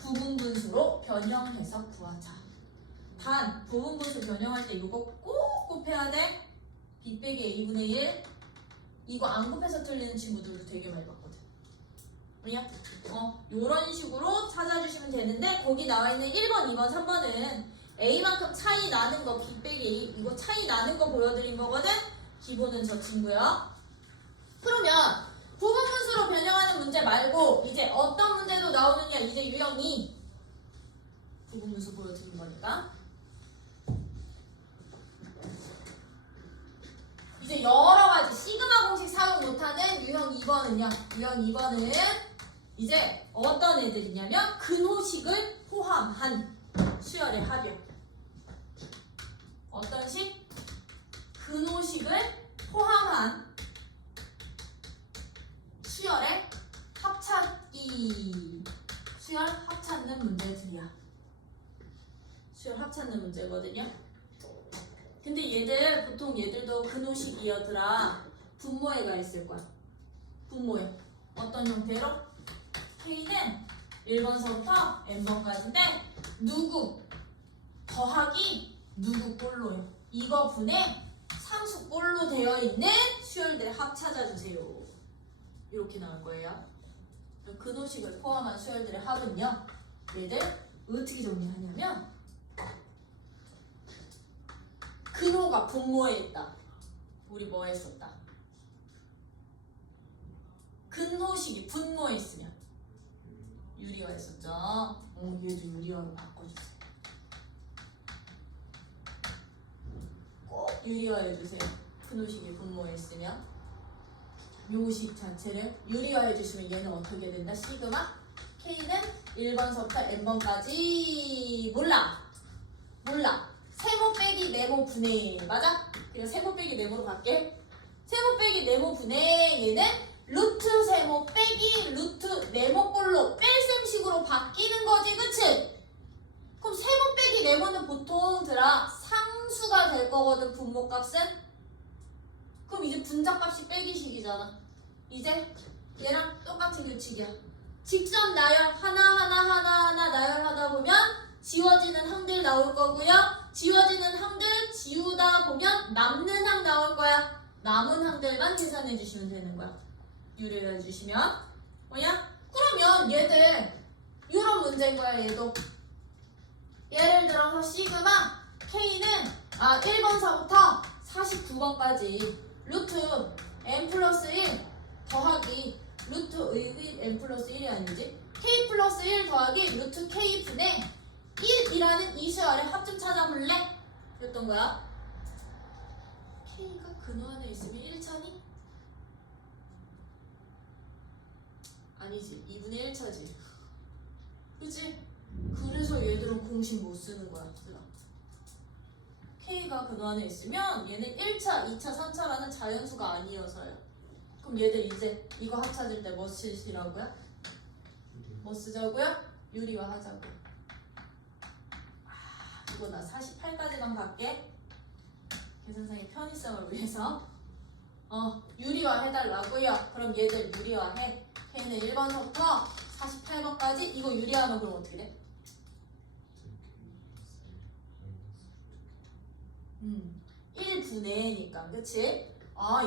부분분수로 변형해서 구하자. 단 부분분수 변형할 때 이거 꼭 곱해야 돼. b 빼기 a분의 1. 이거 안 곱해서 틀리는 친구들도 되게 많이 봤거든. 그냥 이런 식으로 찾아주시면 되는데 거기 나와 있는 1번, 2번, 3번은 a만큼 차이 나는 거 b 빼기 a 이거 차이 나는 거 보여드린 거거든. 기본은 저 친구야. 그러면 부분분수로 변형하는 문제 말고 이제 어떤 문제도 나오느냐. 이제 유형 2 부분분수 보여드린 거니까 이제 여러가지 시그마 공식 사용 못하는 유형 2번은요. 유형 2번은 이제 어떤 애들이냐면 근호식을 포함한 수열의 합이요. 어떤 식? 근호식을 포함한 수열의 합찾기. 수열 합찾는 문제들이야. 수열 합찾는 문제거든요. 근데 얘들 보통 얘들도 근호식이었더라. 분모에가 있을 거야. 분모에 어떤 형태로? K는 1번서부터 n번까지인데 누구 더하기 누구 꼴로요. 이거 분의 상수꼴로 되어 있는 수열들의 합 찾아주세요. 이렇게 나올 거예요. 근호식을 포함한 수열들의 합은요. 얘들 어떻게 정리하냐면 근호가 분모에 있다. 우리 뭐 했었다? 근호식이 분모에 있으면 유리화 했었죠. 얘도 유리화로 바꿔주세요. 꼭 유리화 해주세요. 근호식이 분모에 있으면 묘식 자체를 유리화 해주시면 얘는 어떻게 된다? 시그마 K는 1번서부터 n번까지 몰라. 세모 빼기 네모 분의 맞아? 그냥 세모 빼기 네모로 갈게. 세모 빼기 네모 분의 얘는 루트 세모 빼기 루트 네모 꼴로 뺄셈식으로 바뀌는 거지, 그치? 그럼 세모 빼기 네모는 보통 상수가 될 거거든, 분모값은. 그럼 이제 분자값이 빼기식이잖아. 이제 얘랑 똑같은 규칙이야. 직접 나열 하나 나열하다 보면 지워지는 항들 나올 거고요. 지워지는 항들 지우다 보면 남는 항 나올 거야. 남은 항들만 계산해 주시면 되는 거야. 유리해 주시면 뭐야? 그러면 얘들 이런 문제인 거야. 얘도 예를 들어서 시그마 K는 1번서부터 49번까지 루트 n 플러스 1 더하기 루트 n 플러스 1이 아니지? k 플러스 1 더하기 루트 k 분의 1이라는 이 수열의 합 좀 찾아볼래? 이랬던 거야. k가 근호 안에 있으면 1차니? 아니지. 2분의 1차지. 그치? 그래서 얘들은 공식 못 쓰는 거야. k가 근호 안에 있으면 얘는 1차, 2차, 3차라는 자연수가 아니어서요. 그럼 얘들 이제 이거 합 찾을 때 뭐 쓰시라고요? 뭐 쓰자고요? 유리화 하자고. 이거 나 48까지만 갈게. 계산상의 편의성을 위해서 유리화 해달라고요. 그럼 얘들 유리화해. K는 1번부터 48번까지 이거 유리화하면 그럼 어떻게 돼? 1분의니까 그치?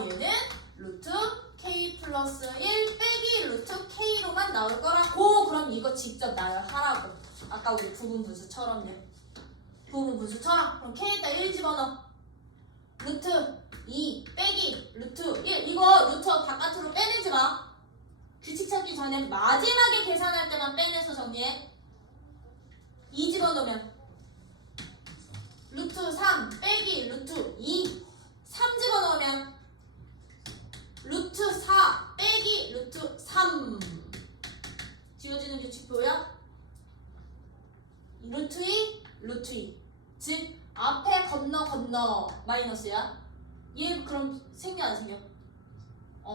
얘는 루트 K 플러스 1 빼기 루트 K로만 나올 거라고. 그럼 이거 직접 나열하라고. 아까 우리 부분분수처럼요. 부분 분수처럼. 그럼 K에다 1 집어넣어. 루트 2 빼기 루트 1. 이거 루트 바깥으로 빼내지 마. 규칙 찾기 전에 마지막에 계산할 때만 빼내서 정리해. 2 집어넣으면 루트 3 빼기 루트 2. 3 집어넣으면 루트 4 빼기 루트 3. 지워지는 규칙표야. 루트 2 루트 2. 즉 앞에 건너 마이너스야. 얘 그럼 생겨 안 생겨?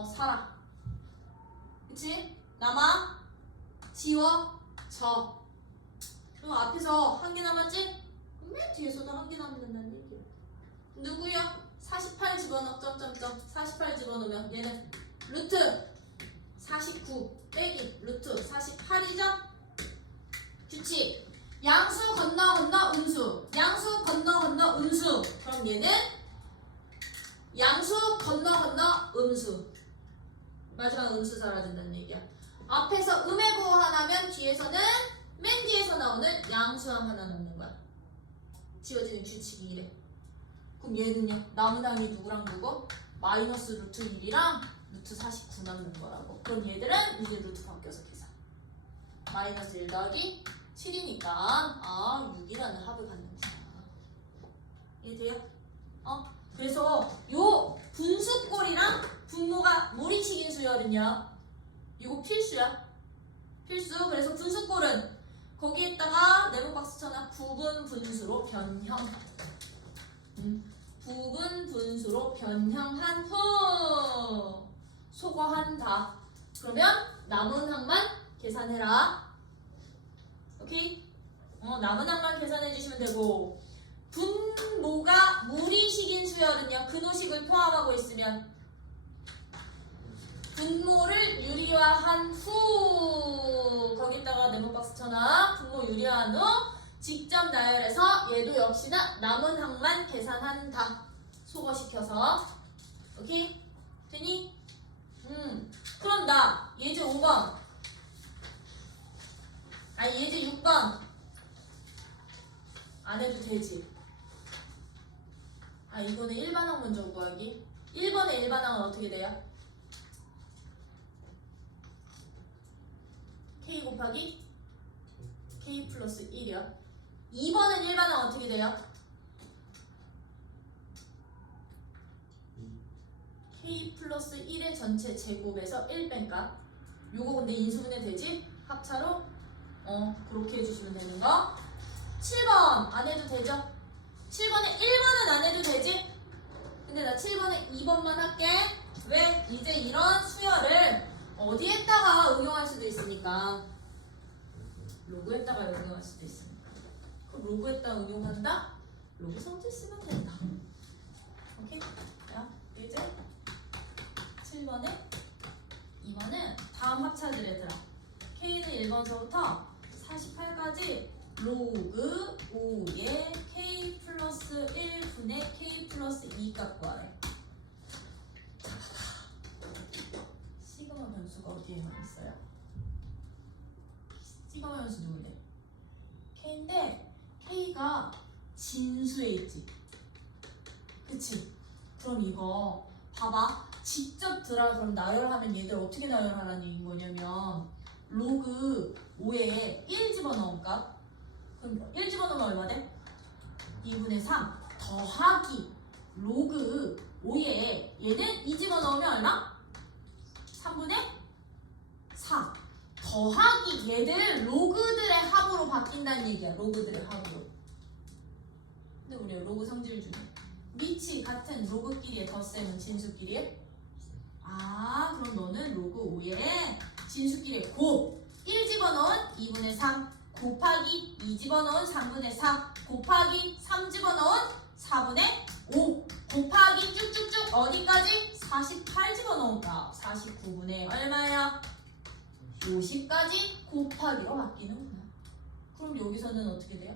살아. 그치? 남아 지워 져. 그럼 앞에서 한 개 남았지? 맨 뒤에서도 한 개 남는다는 얘기야. 누구야? 48 집어넣어. 점점점 48 집어넣으면 얘는 루트 49 빼기 루트 48이죠? 규칙 양수 건너 음수. 양수 건너 음수. 그럼 얘는 양수 건너 음수. 마지막 음수 사라진다는 얘기야. 앞에서 음의 부호 하나면 뒤에서는 맨 뒤에서 나오는 양수항 하나 넣는 거야. 지워지는 규칙이 이래. 그럼 얘는요? 남은 항이 누구랑 누구? 마이너스 루트 1이랑 루트 49 남는 거라고. 그럼 얘들은 이제 루트 바뀌어서 계산. 마이너스 1 더하기 7이니까 6이라는 합을 갖는구나. 이해돼요? 그래서 요 분수꼴이랑 분모가 무리식인 수열은요, 이거 필수야. 필수. 그래서 분수꼴은 거기에다가 네모 박스 쳐놔. 부분 분수로 변형. 부분 분수로 변형한 후 소거한다. 그러면 남은 항만 계산해라. 오케이? 남은 항만 계산해 주시면 되고, 분모가 무리식인 수열은요, 근호식을 포함하고 있으면 분모를 유리화한 후 거기다가 네모박스 쳐놔. 분모 유리화한 후 직접 나열해서 얘도 역시나 남은 항만 계산한다. 소거시켜서. 오케이? 되니? 그럼 나 예제 5번 예제 6번 안 해도 되지. 이거는 일반항 먼저 구하기. 1번의 일반항은 어떻게 돼요? K 곱하기 K 플러스 1이요. 2번은 일반항 어떻게 돼요? K 플러스 1의 전체 제곱에서 1 뺀가? 요거 근데 인수분해 되지? 합차로? 그렇게 해주시면 되는 거. 7번 안 해도 되죠? 7번에 1번은 안 해도 되지? 근데 나 7번에 2번만 할게. 왜? 이제 이런 수열을 어디에다가 응용할 수도 있으니까. 로그에다가 응용할 수도 있으니까. 그럼 로그에다가 응용한다? 로그 성질 쓰면 된다. 오케이? 자, 이제 7번에 2번은 다음 합차들 얘들아. K는 1번서부터 48까지 로그 5의 K 플러스 1분의 K 플러스 2 값 구하래. 시그마 변수가 어디에만 있어요? 시그마 변수 누구래? K인데 K가 진수에 있지. 그치? 그럼 이거 봐봐. 직접 그럼 나열하면 얘들 어떻게 나열하라는 거냐면 로그 5에 1 집어넣을까? 그럼 1 집어넣으면 얼마 돼? 2분의 3 더하기 로그 5에 얘는 2 집어넣으면 얼마? 3분의 4 더하기 얘들 로그들의 합으로 바뀐다는 얘기야. 로그들의 합으로. 근데 우리가 로그 성질 중에 밑이 같은 로그끼리의 덧셈은 진수끼리의? 그럼 너는 로그 5에 진수끼리의 곱 1 집어넣은 2분의 3 곱하기 2 집어넣은 3분의 4 곱하기 3 집어넣은 4분의 5 곱하기 쭉쭉쭉 어디까지? 48 집어넣었다. 49분의 얼마야? 50까지 곱하기로 바뀌는구나. 그럼 여기서는 어떻게 돼요?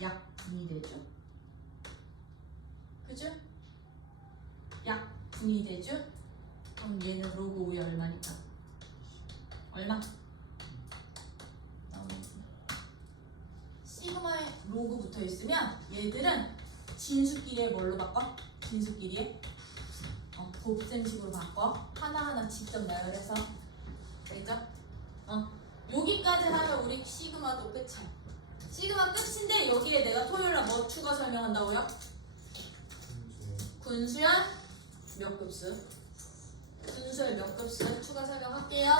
약분이 되죠. 그죠? 약분이 되죠? 그럼 얘는 로그 5에 얼마니까? 얼마? 시그마의 로그 붙어 있으면 얘들은 진수끼리에 뭘로 바꿔? 진수끼리에 곱셈식으로 바꿔. 하나하나 직접 나열해서. 되죠? 여기까지 하면 우리 시그마도 끝이야. 시그마 끝인데 여기에 내가 토요일날 뭐 추가 설명한다고요? 군수열 몇 급수? 군수열 몇 급수 추가 설명할게요.